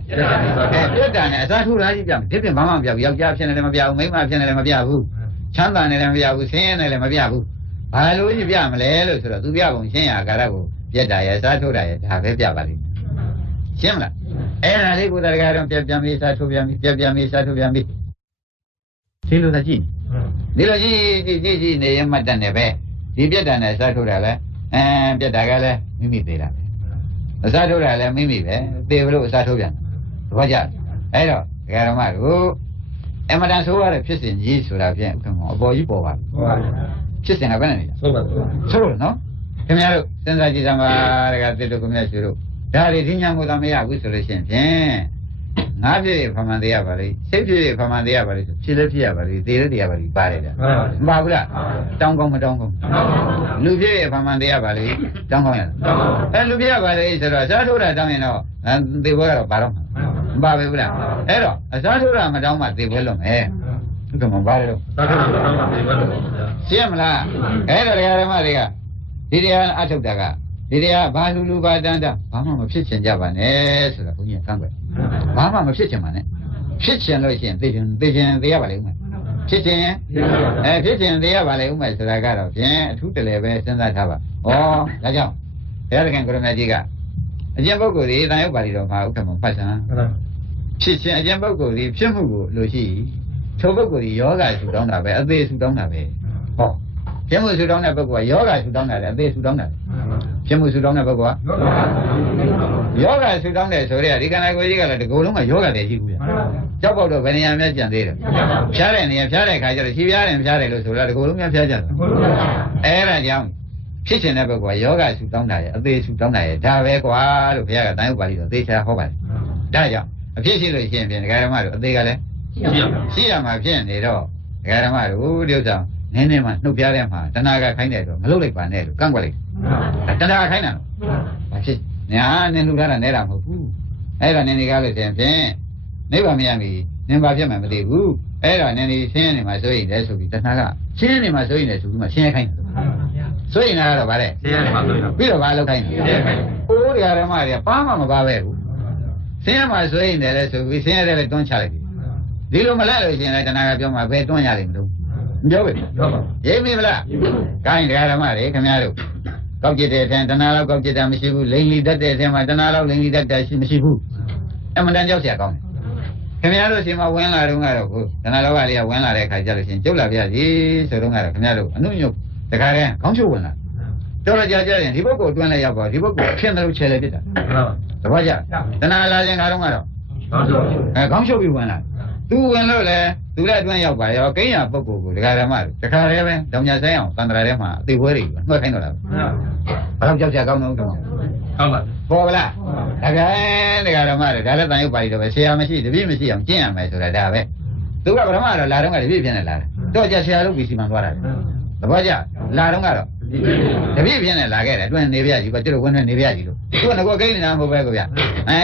ပြစ်တာနဲ့အစားထိုးတာကြီးပြမယ်ဒီပြင်ဘာမှမပြဘူးယောက်ျားဖြစ်နေလည်းမပြဘူးမိန်းမဖြစ်နေလည်းမပြဘူးချမ်းသာနေလည်းမပြဘူးဆင်းရဲနေလည်းမပြဘူးဘာလို့ကြီးပြမလဲလို့ဆိုတော့ तू ပြပုံရှင်းရကာရကိုပြက်တာရဲ့စားထိုးတာရဲ့ဒါပဲပြပါလိမ့်မယ်ရှင်းမလားအဲ့ဒါလေးကိုတကယ်တော့ပြန်ပြီးစားထိုးပြန်ပြီးပြန်ပြီးစားထိုးပြန်ပြီးဒီလိုသာကြည့်ဒီလိုကြည့်နေရမှတ်တတ်နေပဲဒီပြက်တာနဲ့စားထိုးတာလဲပြက်တာကလည်းမိမိသေးတာပဲအစားထိုးတာလည်းမိမိပဲသေဘလို့အစားထိုးပြန်သဘောကျအဲ့တော့ဒကာရမတို့အမတန်ဆိုးရတဲ့ဖြစ်စဉ်ကြီးဆိုတာဖြင့်အပေါ်ကြီးပေါ်ပါဖြစ်စဉ်ကဘယ်နဲ့လဲဆိုးလို့နော်ခင်ဗျားတို့စဉ်းစားကြည့်စမ်းပါတကယ်တိတို့ခင်ဗျားရှင်တို့ဒါတွေဒီညာကိုသာမရဘူးဆိုလို့ရှိရင်ဖြင့်ငါးပြည့်ဖမှန်သေးရပါလိမ့်စိတ်ပြည့်ဖမှန်သေးရပါလိမ့်ဆိုဖြစ်လည်းဖြစ်ရပါလိမ့်သေလည်းသေရပါလိမ့်ပါတယ်ဗျာမပါဘူးလားတောင်းကောင်းမတောင်းကောင်းလူပြည့်ဖမှန်သေးရပါလိမ့်တောင်းကောင်းရလားလူပြည့်ရပါလိမ့်ဆိုတော့အစားထိုးတာတောင်းရင်တော့သေဘွဲကတော့ပါတော့မပါပဲဘူးလားအဲ့တော့အစားထိုးတာမတောင်းမှသေဘွဲလုံးမယ်ဟုတ်ကဲ့မပါတယ်တော့အစားထိုးတာတောင်းမှသေဘွဲလုံးရှင်းမလားအဲ့တော့ဓမ္မတွေကဒီတရားအထုတ်တာကဒီတရားဘာလူဘာတန်းတာဘာမှမဖြစ်ချင်ကြပါနဲ့ဆိုတာဘုန်းကြီးကကန့်ကွက်ဘာမှမဖြစ်ချင်ပါနဲ့ဖြစ်ချင်လို့ရှိရင်သိချင်သိရပါလိမ့်မယ်ဖြစ်ချင်ဖြစ်ချင်သိရပါလိမ့်မယ်ဆိုတာကတော့ဖြင့်အထူးတလည်းပဲစဉ်းစားထားပါဒါကြောင့်ဘုရားသခင်ကိုရမကြီးကအကျင့်ပုဂ္ဂိုလ်တွေတန်ရုပ်ပါဠိတော်မှာဥက္ကမဖတ်စမ်းဖြစ်ချင်အကျင့်ပုဂ္ဂိုလ်တွေဖြစ်မှုကိုလို့ရှိထိုပုဂ္ဂိုလ်တွေယောဂဆူတောင်းတာပဲအသေးဆူတောင်းတာပဲဖြစ်မှုဆူတောင်းတဲ့ပုဂ္ဂိုလ်ကယောဂဆူတောင်းတာလေအသေးဆူတောင်းတာဖြစ်မှုဆူတောင်းတဲ့ပုဂ္ဂိုလ်ကယောဂဆူတောင်းတယ်ဆိုရဲဒီခန္ဓာကိုယ်ကြီးကလည်းဒီကိုယ်လုံးကယောဂတယ်ရှိဘူးဗျကြောက်ပေါက်တော့ဘယ်နေရာများကြံသေးတယ်ဖြားတဲ့နေရာဖြားတဲ့ခါကျတော့ခြေဖြားတယ်ဖြားတယ်လို့ဆိုတော့ဒီကိုယ်လုံးများဖြားကြတယ်အဲ့ဒါကြောင့်ဖြစ်ချင်တဲ့ပုဂ္ဂိုလ်ကယောဂဆူတောင်းတာရဲ့အသေးဆူတောင်းတာရဲ့ဒါပဲကွာလို့ဘုရားကတန်ရုပ်ပါဠိတော်သေချာဟောပါတယ်ဒါကြောင့်အဖြစ်ရှိလို့ရှိရင်ဖြင့်ဒကာဓမ္မတို့အသေးကလည်းရှိရမှာဖြစ်နေတော့ဒကာဓမ္မတို့ဒီဥစ္စာနည်းနည်းမှနှုတ်ပြတဲ့မှာတဏှာကခိုင်းတယ်တော့မလုပ်လိုက်ပါနဲ့လို့ကန့်ကွက်လိုက်တဏှာခိုင်းတာတော့ဘာဖြစ်ညာနင်းလှူထားတာနဲတာမဟုတ်ဘူးအဲ့ဒါနင်းနေကားလို့ဆိုရင်ဖြင့်နိဗ္ဗာန်မရမီနင်းဘာဖြစ်မှမသိဘူးအဲ့ဒါနင်းနေရှင်းနေမှာဆိုရင်လည်းဆိုပြီးတဏှာကရှင်းနေမှာဆိုရင်လည်းဆိုပြီးမှရှင်းရခိုင်းတယ်ဆိုရင်တော့ဗါလဲရှင်းရမှာဆိုရင်ပြီးတော့ဘာလုပ်ခိုင်းလဲအိုးတရားဓမ္မတွေကပါမှမပါပဲဘူးရှင်းရမှာဆိုရင်လည်းဆိုပြီးရှင်းရတယ်လည်းတွန်းချလိုက်ပြီဒီလိုမလဲလို့ရှိရင်လည်းတဏှာကပြောမှာဘယ်တွန်းရလိမ့်မလို့ ပြောပြီရေးမိမလားကိုင်းတရားဓမ္မတွေခင်ဗျားတို့ကောက်ကျစ်တဲ့အထင်တဏှာလောက်ကောက်ကျစ်တာမရှိဘူးလိန်လီတတ်တဲ့အထင်မှာတဏှာလောက်လိန်လီတတ်တာမရှိဘူးအမှန်တန်ကြောက်เสียကောင်းတယ်ခင်ဗျားတို့ရှင်မဝင်လာတော့ကတော့ကိုတဏှာလောကလေးကဝင်လာတဲ့ခါကျလို့ရှင်ကျုပ်လာပြစီဆိုတော့ကတော့ခင်ဗျားတို့အနုညုတ်တခါတည်းခေါင်းချုပ်ဝင်လာတော်တော်ကြာကြာရင်ဒီဘက်ကိုတွန်းလိုက်ရောက်ပါဒီဘက်ကိုဖြစ်တယ်လို့ချဲလဲဖြစ်တာတပည့်ကြတဏှာလာခြင်းကတော့ခေါင်းချုပ်ပြီးဝင်လာသူဝင်လို့လေသူလည်းအတွင်းရောက်ပါရောကိန်းရပုဂ္ဂိုလ်ကိုဒကာဓမ္မတို့တခါတည်းပဲတောင်ညာဆိုင်အောင်တန်ត្រာထဲမှာအသေးပွဲတွေနှွှဲခိုင်းတော့တာဘာလို့ကြောက်ကြကောင်းတော့ကောင်းပါပေါ်လားဒကာဓမ္မတွေဒါလည်းတန်ရုပ်ပါဠိတော့ပဲဆရာမရှိတပည့်မရှိအောင်ကျင့်ရမယ်ဆိုတာဒါပဲသူကပထမတော့လာတော့ကတပည့်ဖြစ်နေလာတယ်တော့ကြဆရာတို့ပြီးစီမံသွားတာတပည့်ကြလာတော့ကတော့တပည့်ဖြစ်နေလာခဲ့တယ်အတွင်းနေပြကြီးကကျတော့ဝင်နေပြကြီးလို့သူကငကောကိန်းနေတာမဟုတ်ပဲကိုဗ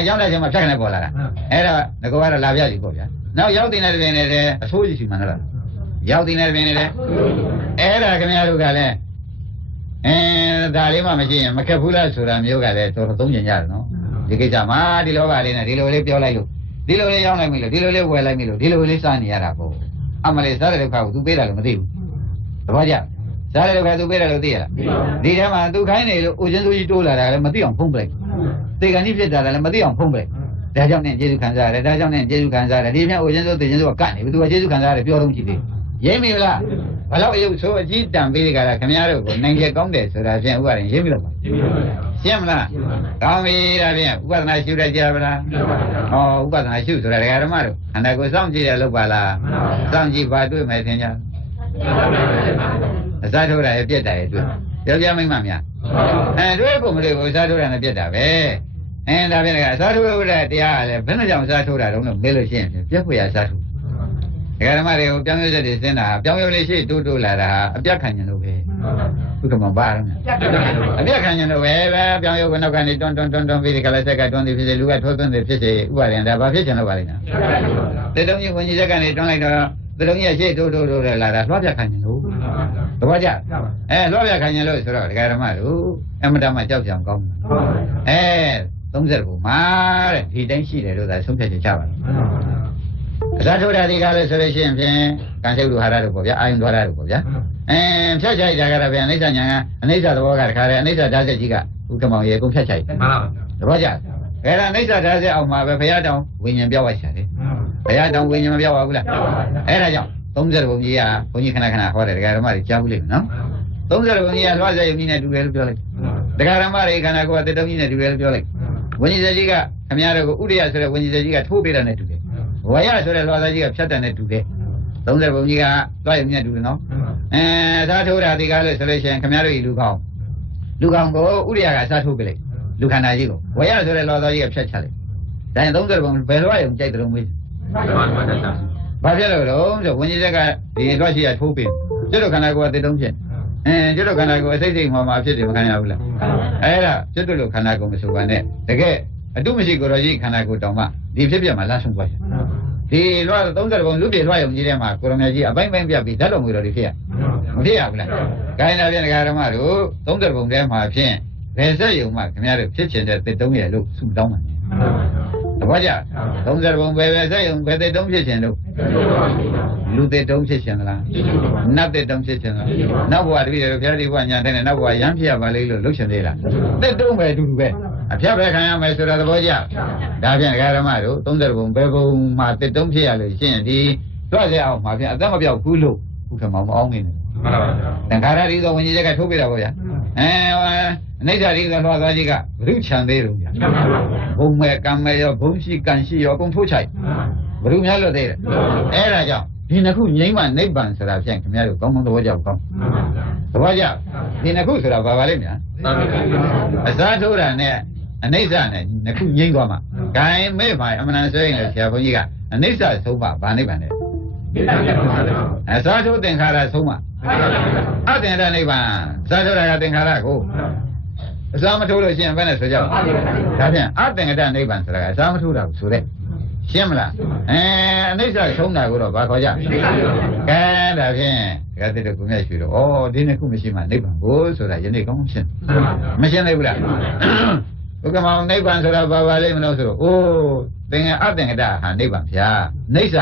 ျကျောင်းတဲ့ချိန်မှာဖြတ်ခနဲ့ပေါ်လာတာအဲ့ဒါငကောကတော့လာပြကြီးပေါ့ဗျာနောက်ရောက်တင်တဲ့တွင်နေတယ်အဆိုးကြီးစီမံတော့ရောက်တင်တဲ့တွင်နေတယ်အဲ့ဒါခင်ဗျားတို့ကလည်းဒါလေးမှမရှိရင်မခက်ဘူးလားဆိုတာမျိုးကလည်းတော်တော်သုံးကျင်ကြတယ်နော်ဒီကိစ္စမှာဒီလောကလေးနဲ့ဒီလိုလေးပြောလိုက်လို့ဒီလိုလေးရောက်လိုက်ပြီလို့ဒီလိုလေးဝယ်လိုက်ပြီလို့ဒီလိုလေးစားနေရတာပေါ့အမလေးစားတဲ့ဒုက္ခကို तू ပေးတာလို့မသိဘူးတပည့်ကြစားတဲ့ဒုက္ခ तू ပေးတယ်လို့သိရလားဒီထဲမှာ तू ခိုင်းနေလို့အိုချင်းစိုးကြီးတိုးလာတာလည်းမသိအောင်ဖုံးပလိုက်သေကန်ကြီးဖြစ်တာလည်းမသိအောင်ဖုံးပလိုက်ဒါကြောင့်နဲ့ကျေးဇူးခံစားရတယ်ဒါကြောင့်နဲ့ကျေးဇူးခံစားရတယ်ဒီပြန်အိုချင်းစိုးသေချင်းစိုးကကတ်နေပြီ तू ကကျေးဇူးခံစားရတယ်ပြောတော့ကြည့်သေးရိပ်မိလားဘလောက်အယုတ်ဆိုအကြီးတန်ပေးကြတာခင်ဗျားတို့ကိုနိုင်ကျကောင်းတယ်ဆိုတာဖြင့်ဥပဒေရိပ်မိတော့ရှင်းမလားကောင်းပြီဒါဖြင့်ဥပဒနာရှုရကြပါလားဟောဥပဒနာရှုဆိုတာဒကာဓမ္မတို့ခန္ဓာကိုယ်စောင့်ကြည့်ရလို့ပါလားစောင့်ကြည့်ပါတွေ့မယ်ထင်ကြအစားထိုးတာရဲ့ပြက်တာရဲ့တွေ့ပြောပြမိမများတွေ့ဖို့မတွေ့ဘူးအစားထိုးတာနဲ့ပြက်တာပဲဒါဖြင့်အစားထိုးရတဲ့တရားကလည်းဘယ်နဲ့ကြောင့်အစားထိုးတာတုံးလို့မေးလို့ရှိရင်ပြက်ဖွယ်အစားထိုးဒကာဓမ္မတွေကိုပြောင်းရွှေ့တဲ့စဉ်းတာပြောင်းရွှေ့လေးရှိတိုးလာတာအပြတ်ခံញလို့ပဲဘုကမပါတော့အပြတ်ခံញလို့ပဲပြောင်းရွှေ့ကနောက်ကနေတွန်းပြီးဒီကလေးဆက်ကတွန်းပြီးဖြစ်စေလူကထိုးသွင်းတယ်ဖြစ်စေဥပါရင်ဒါဘာဖြစ်ချင်လို့ပါလိမ့်မယ်တေတုံးကြီးဝင်ကြီးဆက်ကနေတွန်းလိုက်တော့တေတုံးကြီးရှေ့တိုးလာတာလွှတ်ပြခံញလို့တပည့်ကြလွှတ်ပြခံញလို့ဆိုတော့ဒကာဓမ္မတို့အမတမကြောက်ကြံကောင်း30ကိုမှာတဲ့ဒီတိုင်းရှိတယ်လို့သာဆုံးဖြတ်ချက်ချပါလားအစားထိုးတာဒီကားလို့ဆိုလို့ရှိရင်ဖြင့်ကံစိတ်လူဟာရတို့ပေါ့ဗျာအာယုံသွားတာတို့ပေါ့ဗျာဖြတ်ချိုက်တာကတော့ဗျာအနိစ္စညာကအနိစ္စသဘောကတခါတည်းအနိစ္စဓာတ်ချက်ကြီးကဥက္ကမောင်ရေအကုန်ဖြတ်ချိုက်မှန်ပါပါသဘောကျအဲ့ဒါအနိစ္စဓာတ်ချက်အောင်မှာပဲဘုရားတောင်ဝိညာဉ်ပြောက်သွားတယ်ဘုရားတောင်ဝိညာဉ်မပြောက်ပါဘူးလားအဲ့ဒါကြောင့်30ဘုံကြီးကဘုန်းကြီးခဏဟောတယ်ဒကာဓမ္မတွေကြားဘူးလိမ့်မယ်နော်30ဘုံကြီးကလွှတ်စေယုံကြီးနဲ့တူတယ်လို့ပြောလိုက်ဒကာဓမ္မတွေခန္ဓာကိုယ်ကတေတုံးကြီးနဲ့တူတယ်လို့ပြောလိုက်ဝိညာဉ်စကြီးကခမည်းတော်ကိုဥဒယဆိုတဲ့ဝိညာဉ်စကြီးကထိုးပေးတာနဲ့တူတယ်ဝါရဆိုတဲ့လွှတ်သားကြီးကဖြတ်တယ်နဲ့တူတယ်30ဘုံကြီးကတွားရုံနဲ့တူတယ်နော်စားထိုးတာဒီကားလို့ဆိုလို့ရှိရင်ခမည်းတော်ဤလူကောင်းကိုဥဒယကအစားထိုးပေးလိုက်လူခန္ဓာကြီးကိုဝါရဆိုတဲ့လွှတ်သားကြီးကဖြတ်ချလိုက်ဒါရင်30ဘုံဘယ်လွှတ်ရုံကြိုက်တယ်လို့မေးဘာဖြစ်လို့တော့ဆိုဝိညာဉ်စက်ကဒီလွှတ်ရှိရထိုးပေးကျွတ်ခန္ဓာကိုယ်ကတေတုံးဖြစ်ကျွတ်ခန္ဓာကိုယ်အစိတ်မှာဖြစ်တယ်မခံရဘူးလားအဲ့ဒါကျွတ်လို့ခန္ဓာကိုယ်မဆိုပါနဲ့တကယ်အတုမရှိကိုယ်တော်ကြီးခန္ဓာကိုယ်တောင်မှဒီဖြစ်ပြမှာလမ်းဆုံးသွားတယ်ဒီလွှတ်30ဘုံလူပြေလွှတ်ရုံကြီးထဲမှာကိုရမကြီးအပိုင်းပြပြီးဓာတ်တော်မူတော်တွေဖြစ်ရမဖြစ်ရဘူးလားခိုင်းတာပြန်ဒကာဓမ္မတို့30ဘုံထဲမှာဖြင့်ဘယ်ဆက်ယုံမှခင်ဗျားတို့ဖြစ်ချင်တဲ့တစ်တုံးရဲ့လို့ဆုတောင်းပါတပည့်ကြ30ဘုံဘယ်ဆက်ယုံဘယ်တစ်တုံးဖြစ်ချင်လို့လူတစ်တုံးဖြစ်ချင်လားနတ်တစ်တုံးဖြစ်ချင်လားနောက်ဘဝတပည့်တော်ဘုရားဒီဘဝညာတဲ့နောက်ဘဝရမ်းဖြစ်ရပါလိမ့်လို့လှုပ်ရှင်သေးလားတစ်တုံးပဲအတူတူပဲအဖြတ်ပဲခံရမယ်ဆိုတာသဘောကျဒါဖြင့်ဒကာဓမ္မတို့30ဘုံဘယ်ဘုံမှာတစ်တုံးဖြစ်ရလို့ရှိရင်ဒီတွက်ရအောင်မှာဖြင့်အသက်မပြောက်ဘူးလို့ဘုခမောင်မအောင်နေတယ်မှန်ပါပါသင်္ခါရဒီသောဝိညာဉ်ချက်ကထိုးပြတာပေါ့ဗျာအနိစ္စဒီသောလွှတ်သားကြီးကဘုရုချံသေးတယ်ဗျာဘုံမဲ့ကံမဲ့ရောဘုံရှိကံရှိရောအကုန်ထိုးချိုက်ဘုရုများလွတ်သေးတယ်အဲ့ဒါကြောင့်ဒီနှစ်ခုငြိမ်းမှနိဗ္ဗာန်ဆိုတာဖြင့်ခင်ဗျားတို့ကောင်းကောင်းသဘောကျကောင်းသဘောကျဒီနှစ်ခုဆိုတာဘာပါလိမ့်များအစားထိုးတာနဲ့အနိစ္စနဲ့နှစ်ခုငြိမ်းသွားမှာဂိုင်းမဲ့ပါအမှန်တန်ဆိုရင်လည်းဆရာဘုန်းကြီးကအနိစ္စဆုံးပါဗာနိဗ္ဗာန်နဲ့အစားထိုးသင်္ခါရဆုံးပါအသင်္ခါရနိဗ္ဗာန်စားထိုးတာကသင်္ခါရကိုအစားမထိုးလို့ရှိရင်ဘယ်နဲ့ဆိုကြဒါဖြင့်အသင်္ခါရနိဗ္ဗာန်ဆိုတာကအစားမထိုးတာကိုဆိုတဲ့ရှင်းမလားအနိစ္စဆုံးတာကိုတော့ဘာခေါ်ကြကဲဒါဖြင့်ဒကာသစ်တို့ကိုမြတ်ရွှေတော့ဒီနှစ်ခုမရှိမှနိဗ္ဗာန်ကိုဆိုတာယနေ့ကောင်းရှင်းမရှင်းသေးဘူးလားဘုကမောင်နိဗ္ဗာန်ဆိုတာဘာပါလိမ့်မလို့ဆိုတော့သင်္ခါအသင်္ခါရဟာနိဗ္ဗာန်ဗျာနိစ္စ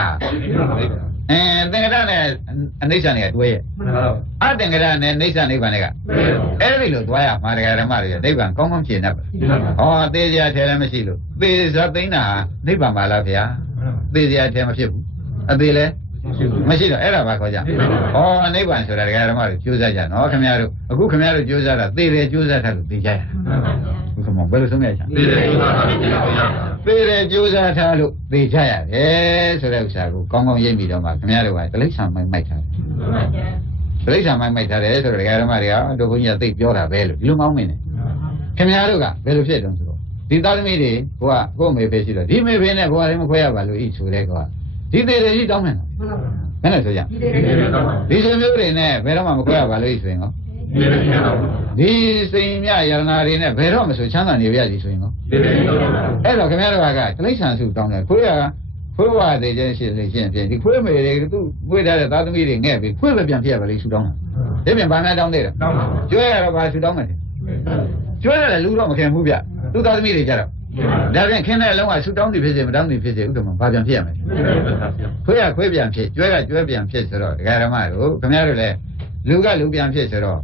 သင်္ကတနဲ့အနိစ္စနဲ့တွဲရဲ့အသင်္ကတနဲ့နိစ္စနိဗ္ဗာန်တွေကအဲ့ဒီလိုသွားရမှာတရားဓမ္မတွေနိဗ္ဗာန်ကောင်းကောင်းဖြစ်နေပါဟောသေစရာထဲလည်းမရှိလို့သေစသိန်းတာနိဗ္ဗာန်ပါလားဗျာသေစရာထဲမဖြစ်ဘူးအသေးလည်းမရှိတော့အဲ့ဒါပါခေါ်ကြဟောနိဗ္ဗာန်ဆိုတာတရားဓမ္မတွေကြိုးစားကြနော်ခင်ဗျားတို့အခုခင်ဗျားတို့ကြိုးစားတာသေတယ်ကြိုးစားတာလို့သိကြရဘုခမောဘယ်လိုဆုံးရချင်သေတယ်ကြိုးစားထားလို့သိကြရတယ်ဆိုတဲ့ဥစ္စာကိုကောင်းကောင်းရိပ်မိတော့မှခင်ဗျားတို့ကတိရစ္ဆာန်မိုက်ထားတယ်တိရစ္ဆာန်မိုက်ထားတယ်ဆိုတော့တရားဓမ္မတွေကတို့ဘုန်းကြီးကသိပြောတာပဲလို့ဒီလိုမောင်းမင်းနေခင်ဗျားတို့ကဘယ်လိုဖြစ်တုံးဆိုတော့ဒီသားသမီးတွေကိုမေဖေရှိတော့ဒီမေဖေနဲ့ဘုရားလည်းမခွဲရပါလို့ဤဆိုတဲ့ကောဒီသေးတယ်ကြီးတောင်းနေတာဘယ်နဲ့ဆိုကြဒီလိုမျိုးတွေနဲ့ဘယ်တော့မှမခွဲရပါလို့ဤဆိုရင်ကောဒီစိန်မြယရနာတွေနဲ့ဘယ်တော့မှဆိုချမ်းသာနေပြရစီဆိုရင်ကောအဲ့တော့ခင်ဗျားတို့ကတိရစ္ဆာန်စုတောင်းတယ်ခွေးဝါသေးခြင်းရှိနေချင်းဖြင့်ဒီခွေးမေတွေသူခွေးထားတဲ့သားသမီးတွေငဲ့ပြီးခွေးပဲပြန်ပြရပါလိမ့်ဆူတောင်းတာဒီပြင်ဘာမှတောင်းသေးတယ်ကျွဲရတော့ဘာဆူတောင်းမယ်ကျွဲရတယ်လူတော့မခင်ဘူးဗျသူသားသမီးတွေကြတော့ဒါပြန်ခင်းတဲ့အလုံးကဆူတောင်းနေဖြစ်စေမတောင်းနေဖြစ်စေဥဒ္ဓမဘာပြန်ဖြစ်ရမလဲခွေးကခွေးပြန်ဖြစ်ကျွဲကကျွဲပြန်ဖြစ်ဆိုတော့ဒကာဓမ္မတို့ခင်ဗျားတို့လည်းလူကလူပြန်ဖြစ်ဆိုတော့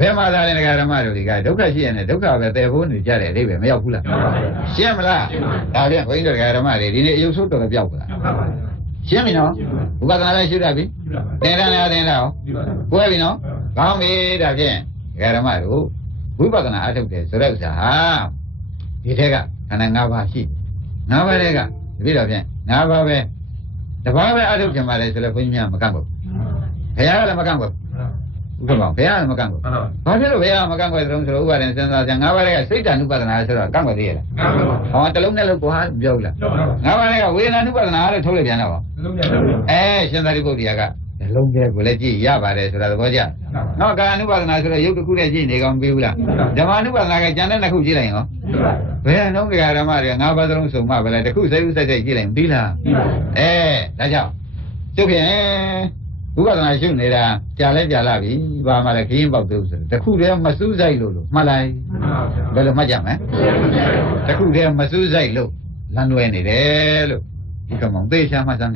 ဘယ်မှာသာလဲဒကာဓမ္မတို့ဒီကဒုက္ခရှိရင်လည်းဒုက္ခပဲတည်ဖို့နေကြတယ်အိဗယ်မရောက်ဘူးလားရှင်းမလားဒါပြန်ဘုန်းကြီးတို့ဒကာဓမ္မတွေဒီနေ့အယုတ်ဆိုးတော်လည်းပြောက်ပါလားရှင်းပြီနော်ဥပဒနာလည်းရှင်းတတ်ပြီသင်္ဍန်လည်းသင်္ဍန်အောင်ကိုယ်ပြီနော်ကောင်းပြီဒါဖြင့်ဒကာဓမ္မတို့ဝိပဿနာအထုတ်တယ်ဆိုတဲ့ဥစ္စာဟာဒီထက်ကခန္ဓာ၅ပါးရှိ၅ပါးတွေကတပည့်တော်ဖြင့်၅ပါးပဲတပါးပဲအထုတ်ကြမှာလေဆိုလဲဘုန်းကြီးများမကန့်ဘူးဘုရားကလည်းမကန့်ဘူးဥက္ကမောဘုရားကမကန့်ဘူးဘာဖြစ်လို့ဘုရားမကန့်ဘူးတုံးဆိုတော့ဥပါဒင်စဉ်းစားကြ၅ပါးတွေကစိတ်တ ानु ပဒနာဆိုတော့ကန့်ဘူးသေးရလားဟောတလုံးနဲ့လို့ကိုဟာပြောဘူးလား၅ပါးတွေကဝေဒနာ ानु ပဒနာလို့ထုတ်လိုက်ပြန်တော့ရှင်သာရိပုတ္တရာကလုံးကျဲကိုလည်းကြည့်ရပါတယ်ဆိုတာသဘောကျနော်ကာ ानु ပဒနာဆိုတော့ရုပ်တစ်ခုနဲ့ကြည့်နေကောင်းပြီဘူးလားဓမ္မ ानु ပဒနာကကျန်တဲ့နှစ်ခုကြည့်လိုက်ရင်ဟောဘယ်နှုံးဓမ္မတွေက၅ပါးသလုံးစုံမှပဲလေတစ်ခုစိတ်ဥစိတ်စိတ်ကြည့်လိုက်ပြီးလားဒါကြောင့်သူဖြင့်ဝိပဿနာရှုနေတာကြာလဲကြာလာပြီဘာမှလည်းခရင်ပေါက်သေးဘူးဆိုတခုတည်းမစူးစိုက်လို့မှတ်လိုက်ဘယ်လိုမှတ်ကြမလဲတခုတည်းမစူးစိုက်လို့လမ်းလွဲနေတယ်လို့ဒီကမောင်သေချာမှတ်စမ်း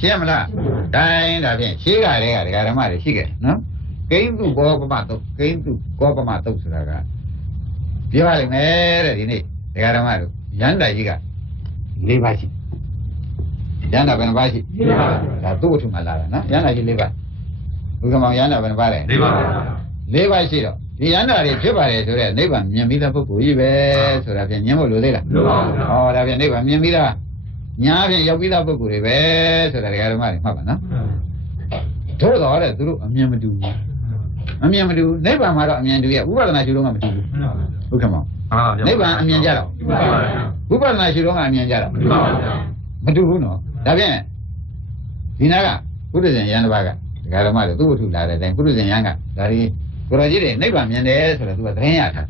ရှင်းမလားတိုင်းဒါဖြင့်ရှေးကတည်းကဒကာဓမ္မတွေရှိခဲ့နော်ကိန်းသူကောပမတုတ်ကိန်းသူကောပမတုတ်ဆိုတာကပြောရလိမ့်မယ်တဲ့ဒီနေ့ဒကာဓမ္မတို့ရန်တာကြီးက၄ပါးရှိရန်တာဘယ်နှပါးရှိ၄ပါးဒါသူ့အထုမှလာတာနော်ရန်တာကြီး၄ပါးဘုရားမောင်ရန်တာဘယ်နှပါးလဲ၄ပါး၄ပါးရှိတော့ဒီရန်တာတွေဖြစ်ပါတယ်ဆိုတော့နိဗ္ဗာန်မြင်ပြီးသားပုဂ္ဂိုလ်ကြီးပဲဆိုတာဖြင့်မြင်ဖို့လိုသေးလားလိုပါဘူးဟောဒါဖြင့်နိဗ္ဗာန်မြင်ပြီးသားညာဖြင့်ရောက်ပြီးသားပုဂ္ဂိုလ်တွေပဲဆိုတာဒကာဓမ္မတွေမှတ်ပါနော်တို့တော့တဲ့သူတို့အမြင်မတူဘူးအမြင်မတူနိဗ္ဗာန်မှာတော့အမြင်တူရဲ့ဥပဒနာရှုတော့ကမတူဘူးဘုရားမောင်နိဗ္ဗာန်အမြင်ကြတော့ဝိပဿနာရှုတော့ကအမြင်ကြတော့မတူဘူးနော်ဒါဖြင့်ဒီနာကပုရိသေယံတစ်ပါးကဒကာဓမ္မတွေသူ့ဝတ္ထုလာတဲ့အတိုင်းပုရိသေယံကဒါဒီကိုရောကြီးတွေနိဗ္ဗာန်မြင်တယ်ဆိုတော့သူကသတင်းရတာ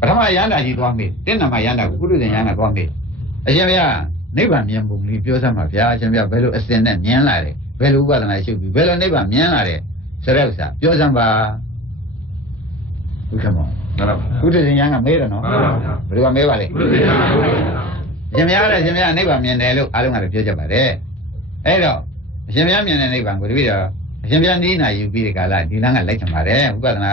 ပထမယန္တာကြီးသွားမေးတင်းနာမယန္တာကိုပုရိသေယံကသွားမေးအရှင်ဘုရားနိဗ္ဗာန်မြင်ပုံလေးပြောစမ်းပါဗျာအရှင်ဘုရားဘယ်လိုအစဉ်နဲ့မြင်လာတယ်ဘယ်လိုဥပဒနာရှုပြီးဘယ်လိုနိဗ္ဗာန်မြင်လာတယ်ဆိုတဲ့ဥစ္စာပြောစမ်းပါဘုရားမောပုရိသေယံကမေးတယ်နော်ဘယ်လိုကမေးပါလဲအရှင်ဘုရားလည်းအရှင်ဘုရားနိဗ္ဗာန်မြင်တယ်လို့အားလုံးကလည်းပြောကြပါတယ်အဲ့တော့အရှင်ဘုရားမြင်တဲ့နိဗ္ဗာန်ကိုတပည့်တော်အရှင်ဘုရားနိနာယူပြီးတဲ့ကာလဒီလမ်းကလိုက်ချင်ပါတယ်ဥပဒနာ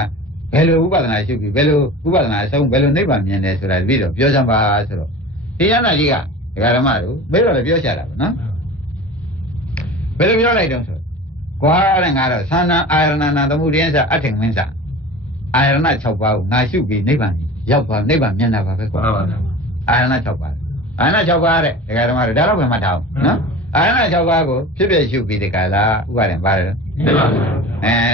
ဘယ်လိုဥပဒနာရှုပြီးဘယ်လိုဥပဒနာအဆုံးဘယ်လိုနိဗ္ဗာန်မြင်တယ်ဆိုတာတပည့်တော်ပြောစမ်းပါဆိုတော့ဒီယန္တာကြီးကဒကာဓမ္မတို့ဘယ်တော့လဲပြောချတာပေါ့နော်ဘယ်လိုပြောလိုက်တော့ဆိုကွာတဲ့ငါတော့သာနာအာရဏနာသမှုတင်းစာအထင်မင်းစာအာရဏ6ပါးကိုငါရှုပြီးနိဗ္ဗာန်ရောက်ပါနိဗ္ဗာန်မြင်တာပါပဲကွာအာရဏ6ပါးအာရဏ6ပါးတဲ့ဒကာဓမ္မတို့ဒါတော့ဘယ်မှာထားအောင်နော်အာရဏ6ပါးကိုဖြစ်ဖြစ်ရှုပြီးဒီကလာဥပါရင်ပါတယ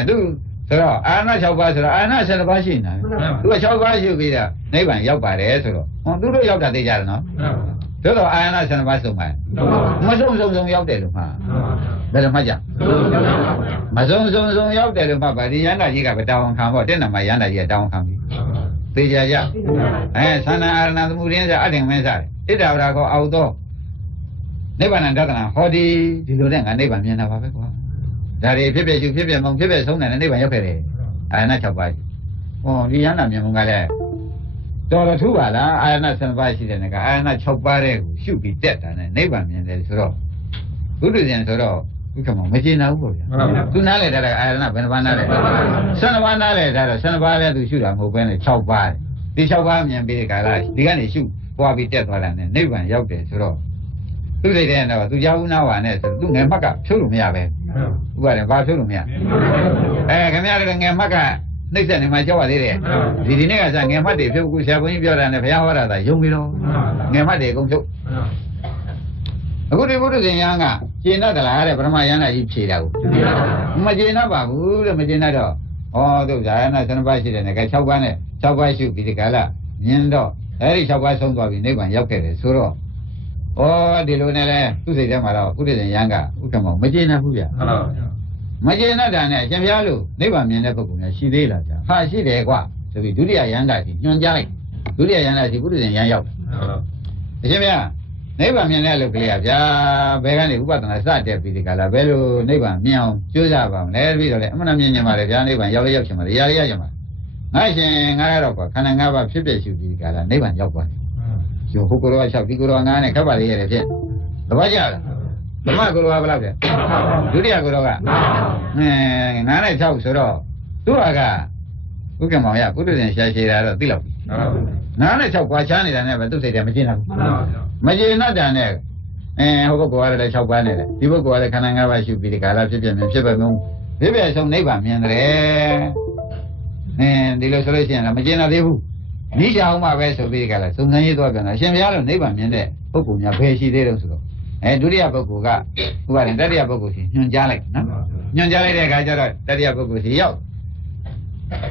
်သူဆိုတော့အာရဏ6ပါးဆိုတော့အာရဏ7ပါးရှိနေတာသူက6ပါးရှုပြီးတော့နိဗ္ဗာန်ရောက်ပါတယ်ဆိုတော့ဟောသူတို့ရောက်တာသိကြတယ်နော်သို့တော့အာရဏ7ပါးစုံပါမစုံရောက်တယ်လို့မှာဘယ်လိုမှကြမစုံရောက်တယ်လို့မှပါဒီယန္တာကြီးကပဲတောင်းခံဖို့တဲ့နမယန္တာကြီးကတောင်းခံပြီသိကြကြသန္နာအာရဏသမှုရင်းစားအထင်မင်းစားတယ်ဣဒ္ဓဝရကောအောက်သောနိဗ္ဗာန်တဒနာဟောဒီလိုတဲ့ငါနိဗ္ဗာန်မြင်တာပါပဲကွာဒါတွေဖြစ်ဖြစ်ရှုဖြစ်ဖြစ်မုံဖြစ်ဖြစ်ဆုံးတယ်နိဗ္ဗာန်ရောက်ခဲ့တယ်အာရဏ6ပါးဟောဒီယန္တာမြင်မှုကလည်းတော်တော်ထူပါလားအာရဏ7ပါးရှိတဲ့ကအာရဏ6ပါးတဲ့ကိုရှုပြီးတက်တာနဲ့နိဗ္ဗာန်မြင်တယ်ဆိုတော့ ဘုဒ္ဓဇင်ဆိုတော့ဥက္ကမောမကျေနပ်ဘူးပေါ့ဗျာသူနားလေထားတာအာရဏဘယ်နှပါးနားလဲ12ပါးနားလေထားတော့12ပါးလည်းသူရှုတာမဟုတ်ဘဲနဲ့6ပါးဒီ6ပါးမြင်ပြီးကာလဒီကနေရှုပွားပြီးတက်သွားတာနဲ့နိဗ္ဗာန်ရောက်တယ်ဆိုတော့သူစိတ်ထဲတော့သူရောက်နာဝါနဲ့ဆိုသူငယ်မှတ်ကဖြုတ်လို့မရပဲဥပါတယ်ဘာဖြုတ်လို့မရခင်ဗျားလည်းငယ်မှတ်ကနှိမ့်ဆက်နေမှကြောက်ရသေးတယ်ဒီနေ့ကစငယ်မှတ်တွေဖြုတ်ကူဆရာဘုန်းကြီးပြောတာနဲ့ဘုရားဟောတာသာယုံပြီတော့ငယ်မှတ်တွေအကုန်ဖြုတ်အခုဒီဘုဒ္ဓဇင်ယံကကျေနပ်သလားတဲ့ပရမယန္တာကြီးဖြေတာကိုမကျေနပ်ပါဘူးတဲ့မကျေနပ်တော့ဟောသူဇာယနာ7ပါးရှိတယ်နဲ့ကဲ6ပါးနဲ့6ပါးရှုပြီးဒီကလာမြင်တော့အဲဒီ6ပါးဆုံးသွားပြီနိဗ္ဗာန်ရောက်ခဲ့တယ်ဆိုတော့ဩဒီလိုနဲ့လဲသူ့စိတ်ထဲမှာတော့ဘုဒ္ဓဇင်ယံကဥက္ကမောမကျေနပ်ဘူးဗျာမကျေနပ်တာနဲ့အရှင်ဘုရားလို့နိဗ္ဗာန်မြင်တဲ့ပုဂ္ဂိုလ်များရှိသေးလားဗျာဟာရှိတယ်ကွာဆိုပြီးဒုတိယယန္တာကြီးညွှန်ကြားလိုက်ဒုတိယယန္တာကြီးဘုဒ္ဓဇင်ယံရောက်အရှင်ဘုရားနိဗ္ဗာန်မြင်တဲ့အလုပ်ကလေးကဗျာဘယ်ကနေဥပဒနာစတက်ပြီးဒီကလာဘယ်လိုနိဗ္ဗာန်မြင်အောင်ကြိုးစားပါမလဲပြီးတော့လေအမှန်တမြင်မြင်ပါလေဗျာနိဗ္ဗာန်ရောက်ရောက်ချင်ပါလေရရချင်ပါငါရှင်ငါရတော့ကွာခန္ဓာ၅ပါးဖြစ်ဖြစ်ရှုပြီးဒီကလာနိဗ္ဗာန်ရောက်သွားတယ်ကျော်ဟိုကိုရော6ဒီကိုရော9နဲ့ခပ်ပါလေရတယ်ဖြစ်သဘောကျလားဓမ္မကိုရောဘယ်လောက်လဲဒုတိယကိုရောက9နဲ့6ဆိုတော့သူ့ဟာကဥက္ကမောင်ရဘုဒ္ဓဇင်ရှာရှည်တာတော့သိလောက်ပြီ9နဲ့6ကွာချားနေတာနဲ့ပဲသူ့စိတ်ထဲမကျင်ဘူးမကျေနပ်တာနဲ့ဟိုဘက်ကလည်း6ပါးနဲ့လေဒီဘက်ကလည်းခန္ဓာ5ပါးရှုပြီးဒီကာလဖြစ်မြင်ဖြစ်ပဲမုံဖြစ်ပြဆုံးနိဗ္ဗာန်မြင်တယ်ဒီလိုဆိုလို့ရှိရင်မကျေနပ်သေးဘူးနိစ္စအောင်မှပဲဆိုပြီးဒီကာလစုံစမ်းရေးသွားပြန်တာရှင်ဘုရားလို့နိဗ္ဗာန်မြင်တဲ့ပုဂ္ဂိုလ်များဘယ်ရှိသေးတယ်ဆိုတော့ဒုတိယပုဂ္ဂိုလ်ကဥပါရင်တတိယပုဂ္ဂိုလ်စီညွှန်ကြားလိုက်နော်ညွှန်ကြားလိုက်တဲ့အခါကျတော့တတိယပုဂ္ဂိုလ်စီရောက်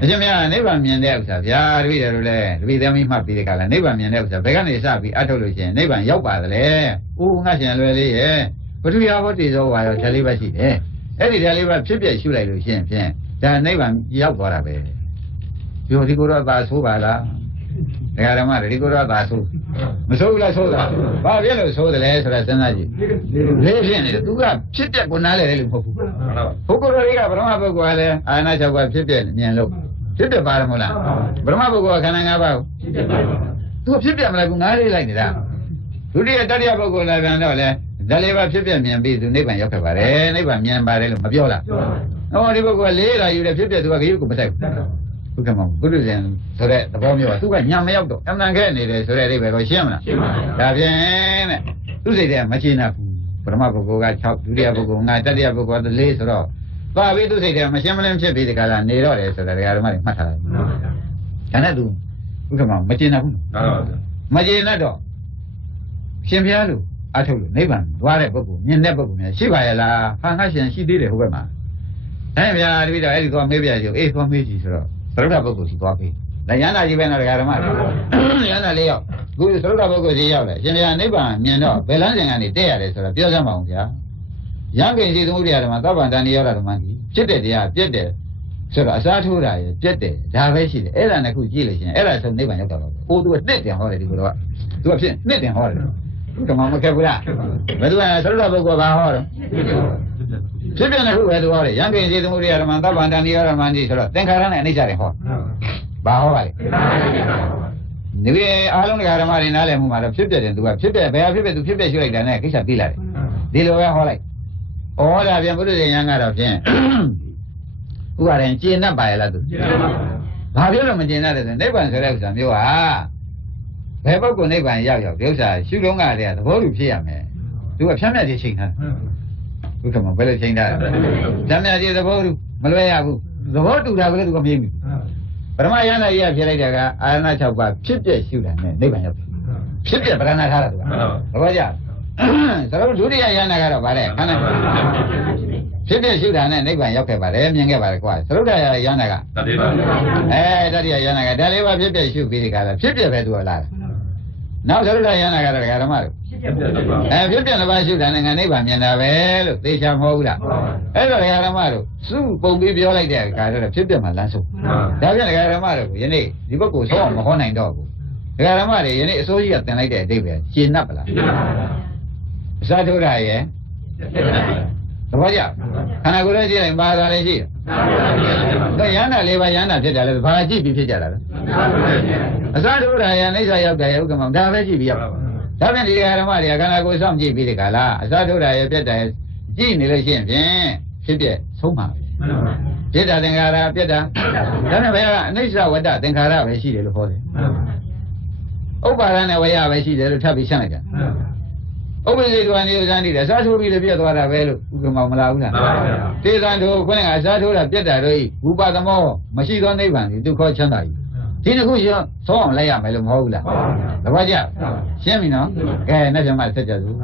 အရှင်ဘုရားနိဗ္ဗာန်မြင်တဲ့ဥစ္စာဗျာတပည့်တော်လည်းတပည့်သမီးမှပြီးတဲ့ခါလဲနိဗ္ဗာန်မြင်တဲ့ဥစ္စာဘယ်ကနေစပြီးအထုတ်လို့ရှိရင်နိဗ္ဗာန်ရောက်ပါသလဲ။အိုးငါရှင်လွယ်လေးရဲ့ပထဝီဘောတိဇောဝါရောဓာလေးပါရှိတယ်။အဲ့ဒီဓာလေးပါဖြစ်ပြရှုလိုက်လို့ရှိရင်ဖြင့်ဒါနိဗ္ဗာန်ရောက်သွားတာပဲ။ပြောဒီကိုတော့သာဆိုးပါလား။ဒကာဓမ္မတွေဒီကိုတော့သာဆိုးမဆိုးဘူးလားဆိုးလား။ဘာဖြစ်လို့ဆိုးတယ်လဲဆိုတာစဉ်းစားကြည့်။လေးဖြစ်နေတယ်သူကဖြစ်ပြကိုနားလဲတယ်လို့မဟုတ်ဘူး။ဘုက္ခရောတွေကဗရမပုဂ္ဂိုလ်ကလည်းအာနာ၆ပါးဖြစ်ပြမြင်လို့ဖြစ်ပြပါရမို့လားဗရမပုဂ္ဂိုလ်ကခန္ဓာ၅ပါးကိုသူဖြစ်ပြမလိုက်ဘူးငါးလေးလိုက်နေတာဒုတိယတတိယပုဂ္ဂိုလ်လည်းပြန်တော့လေဒါလေးပါဖြစ်ပြမြင်ပြီးသူနိဗ္ဗာန်ရောက်ခဲ့ပါတယ်နိဗ္ဗာန်မြင်ပါတယ်လို့မပြောလားဟောဒီပုဂ္ဂိုလ်ကလေးလာယူတယ်ဖြစ်ပြသူကခရုကိုမတိုက်ဘူးဘုက္ကမောဘုဒ္ဓဇင်ဆိုတဲ့သဘောမျိုးကသူကညံမရောက်တော့အမှန်ခဲနေတယ်ဆိုတဲ့အိဗယ်ကိုရှင်းမလားရှင်းပါပြီဒါဖြင့်တဲ့သူစိတ်ထဲမချင်ဘူးဗရမပုဂ္ဂိုလ်က6ဒုတိယပုဂ္ဂိုလ်9တတိယပုဂ္ဂိုလ်က4ဆိုတော့ပါပြီးသူစိတ်ထဲမရှင်းမလင်းဖြစ်ပြီးဒီကလာနေတော့တယ်ဆိုတာဒကာဓမ္မတွေမှတ်ထားတယ်ဒါနဲ့သူဘုက္ကမောမချင်ဘူးမချင်တော့ရှင်ဘုရားလို့အထုတ်လို့နိဗ္ဗာန်သွားတဲ့ပုဂ္ဂိုလ်မြင်တဲ့ပုဂ္ဂိုလ်များရှိပါရဲ့လားဟာငါရှင်ရှိသေးတယ်ဟိုဘက်မှာဒါဗျာတပည့်တော်အဲ့ဒီသွားမေးပြကြည့်အေးသွားမေးကြည့်ဆိုတော့သရုပ်ပုဂ္ဂိုလ်စီသွားပြီးဒါရဟန္တာကြီးပဲနော်ဒကာဓမ္မတွေရဟန္တာ၄ယောက်ခုသရုပ်ပုဂ္ဂိုလ်စီရောက်တယ်ရှင်ဘုရားနိဗ္ဗာန်မြင်တော့ဘယ်လမ်းစဉ်ကနေတက်ရတယ်ဆိုတော့ပြောစမ်းပါအောင်ဗျာရံကိစီသမုဒိယဓမ္မသဗ္ဗန္တန်နိရောဓဓမ္မကြီးဖြစ်တဲ့တရားပြည့်တယ်ဆိုတော့အစားထိုးတာရပြည့်တယ်ဒါပဲရှိတယ်အဲ့ဒါနဲ့ခုကြည့်လို့ရှိရင်အဲ့ဒါဆိုနိဗ္ဗာန်ရောက်တော့တယ်အိုးသူကနှစ်တင်ဟောတယ်ဒီလိုတော့သူကဖြစ်နှစ်တင်ဟောတယ်ဓမ္မမခက်ဘူးလားဘယ်သူကသရုပ်ပုဂ္ဂိုလ်ဘာဟောတော့ဖြစ်ပြနေခုပဲသူဟောတယ်ရံကိစီသမုဒိယဓမ္မသဗ္ဗန္တန်နိရောဓဓမ္မကြီးဆိုတော့သင်္ခါရနဲ့အနိစ္စတွေဟောဘာဟောပါလဲဒီအားလုံးဓမ္မတွေနားလည်မှုမှာတော့ဖြစ်ပြတယ်သူကဖြစ်ပြဘယ်ဟာဖြစ်ပြသူဖြစ်ပြရှုလိုက်တာနဲ့ကိစ္စပြီးလာတယ်ဒီလိုပဲဟောလိုက်ဩဒါပြန်ဘုဒ္ဓဇင်ယံကတော့ဖြင့်ဥပါရင်ကျေနပ်ပါရဲ့လားသူကျေနပ်ပါဘူးဘာပြောလို့မကျေနပ်တယ်ဆိုနိဗ္ဗာန်ဆိုတဲ့ဥစ္စာမျိုးဟာဘယ်ပုဂ္ဂိုလ်နိဗ္ဗာန်ရောက်ဒီဥစ္စာရှုလုံးကတည်းကသဘောတူဖြစ်ရမယ်သူကဖြတ်မြတ်ခြင်းချိန်ထားဥက္ကမဘယ်လိုချိန်ထားလဲဖြတ်မြတ်ခြင်းသဘောတူမလွဲရဘူးသဘောတူတာကလည်းသူကမမြင်ဘူးပရမယန္တာကြီးကဖြစ်လိုက်တာကအာရဏ6ပါးဖြစ်ပြရှုတာနဲ့နိဗ္ဗာန်ရောက်တယ်ဖြစ်ပြပရဏထားတာသူကသဘောကျဆိုတော့ဒုတိယယန္တာကတော့ဗါတဲ့ခန္ဓာဖြစ်ပြရှုတာနဲ့နိဗ္ဗာန်ရောက်ခဲ့ပါတယ်မြင်ခဲ့ပါတယ်ကွာသရုပ်တရားယန္တာကတတိယတတိယယန္တာကဒါလေးပါဖြစ်ပြရှုပြီးဒီကလာဖြစ်ပြပဲသူကလာတယ်နောက်သရုပ်တရားယန္တာကတော့ဒကာဓမ္မတို့ဖြစ်ပြတစ်ပါးရှုတာနဲ့ငါနိဗ္ဗာန်မြင်တာပဲလို့သေချာမဟုတ်ဘူးလားအဲ့တော့ဒကာဓမ္မတို့စုပုံပြီးပြောလိုက်တဲ့အခါကျတော့ဖြစ်ပြမှလမ်းဆုံးဒါပြန်ဒကာဓမ္မတို့ယနေ့ဒီဘက်ကိုဆုံးအောင်မဟောနိုင်တော့ဘူးဒကာဓမ္မတွေယနေ့အစိုးရကတင်လိုက်တဲ့အတိတ်ပဲရှင်း납ပလားအစာထုတ်တာရဲ့သဘောကျခန္ဓာကိုယ်ရဲ့ကြည့်လိုက်ပါတာလည်းရှိတယ်ယန္တာ၄ပါးယန္တာဖြစ်တယ်လေဘာကြည့်ပြီးဖြစ်ကြတာလဲအစာထုတ်တာရဲ့အိဋ္ဌာရောက်တယ်ဥက္ကမောဒါပဲကြည့်ပြီးရောက် ဒါဖြင့်ဒီဓမ္မတွေကခန္ဓာကိုယ်စောင့်ကြည့်ပြီးဒီကလာအစားထိုးတာရဲ့ပြက်တာရဲ့ကြည့်နေလို့ရှိရင်ဖြင့်ဖြစ်ပြဆုံးမှာပဲပြက်တာသင်္ခါရပြက်တာဒါနဲ့ဘယ်ကအနိစ္စဝတ္တသင်္ခါရပဲရှိတယ်လို့ဟောတယ်ဥပါဒနဲ့ဝရပဲရှိတယ်လို့ထပ်ပြီးရှင်းလိုက်ကြဥပ္ပဇိတဝနိယဇန်တိတယ်စားထိုးပြီးလည်းပြက်သွားတာပဲလို့ဥက္ကမောင်မလားဘူးလားတေဇံတို့ခွင့်ကစားထိုးတာပြက်တာတို့ဤဝိပါဒမောမရှိသောနိဗ္ဗာန်ဒီဒုက္ခချမ်းသာကြီးဒီတစ်ခုရှင်းသုံးအောင်လိုက်ရမယ်လို့မဟုတ်ဘူးလားတပည့်ကြရှင်းပြီနော်ကဲနေ့ကျမှဆက်ကြစို့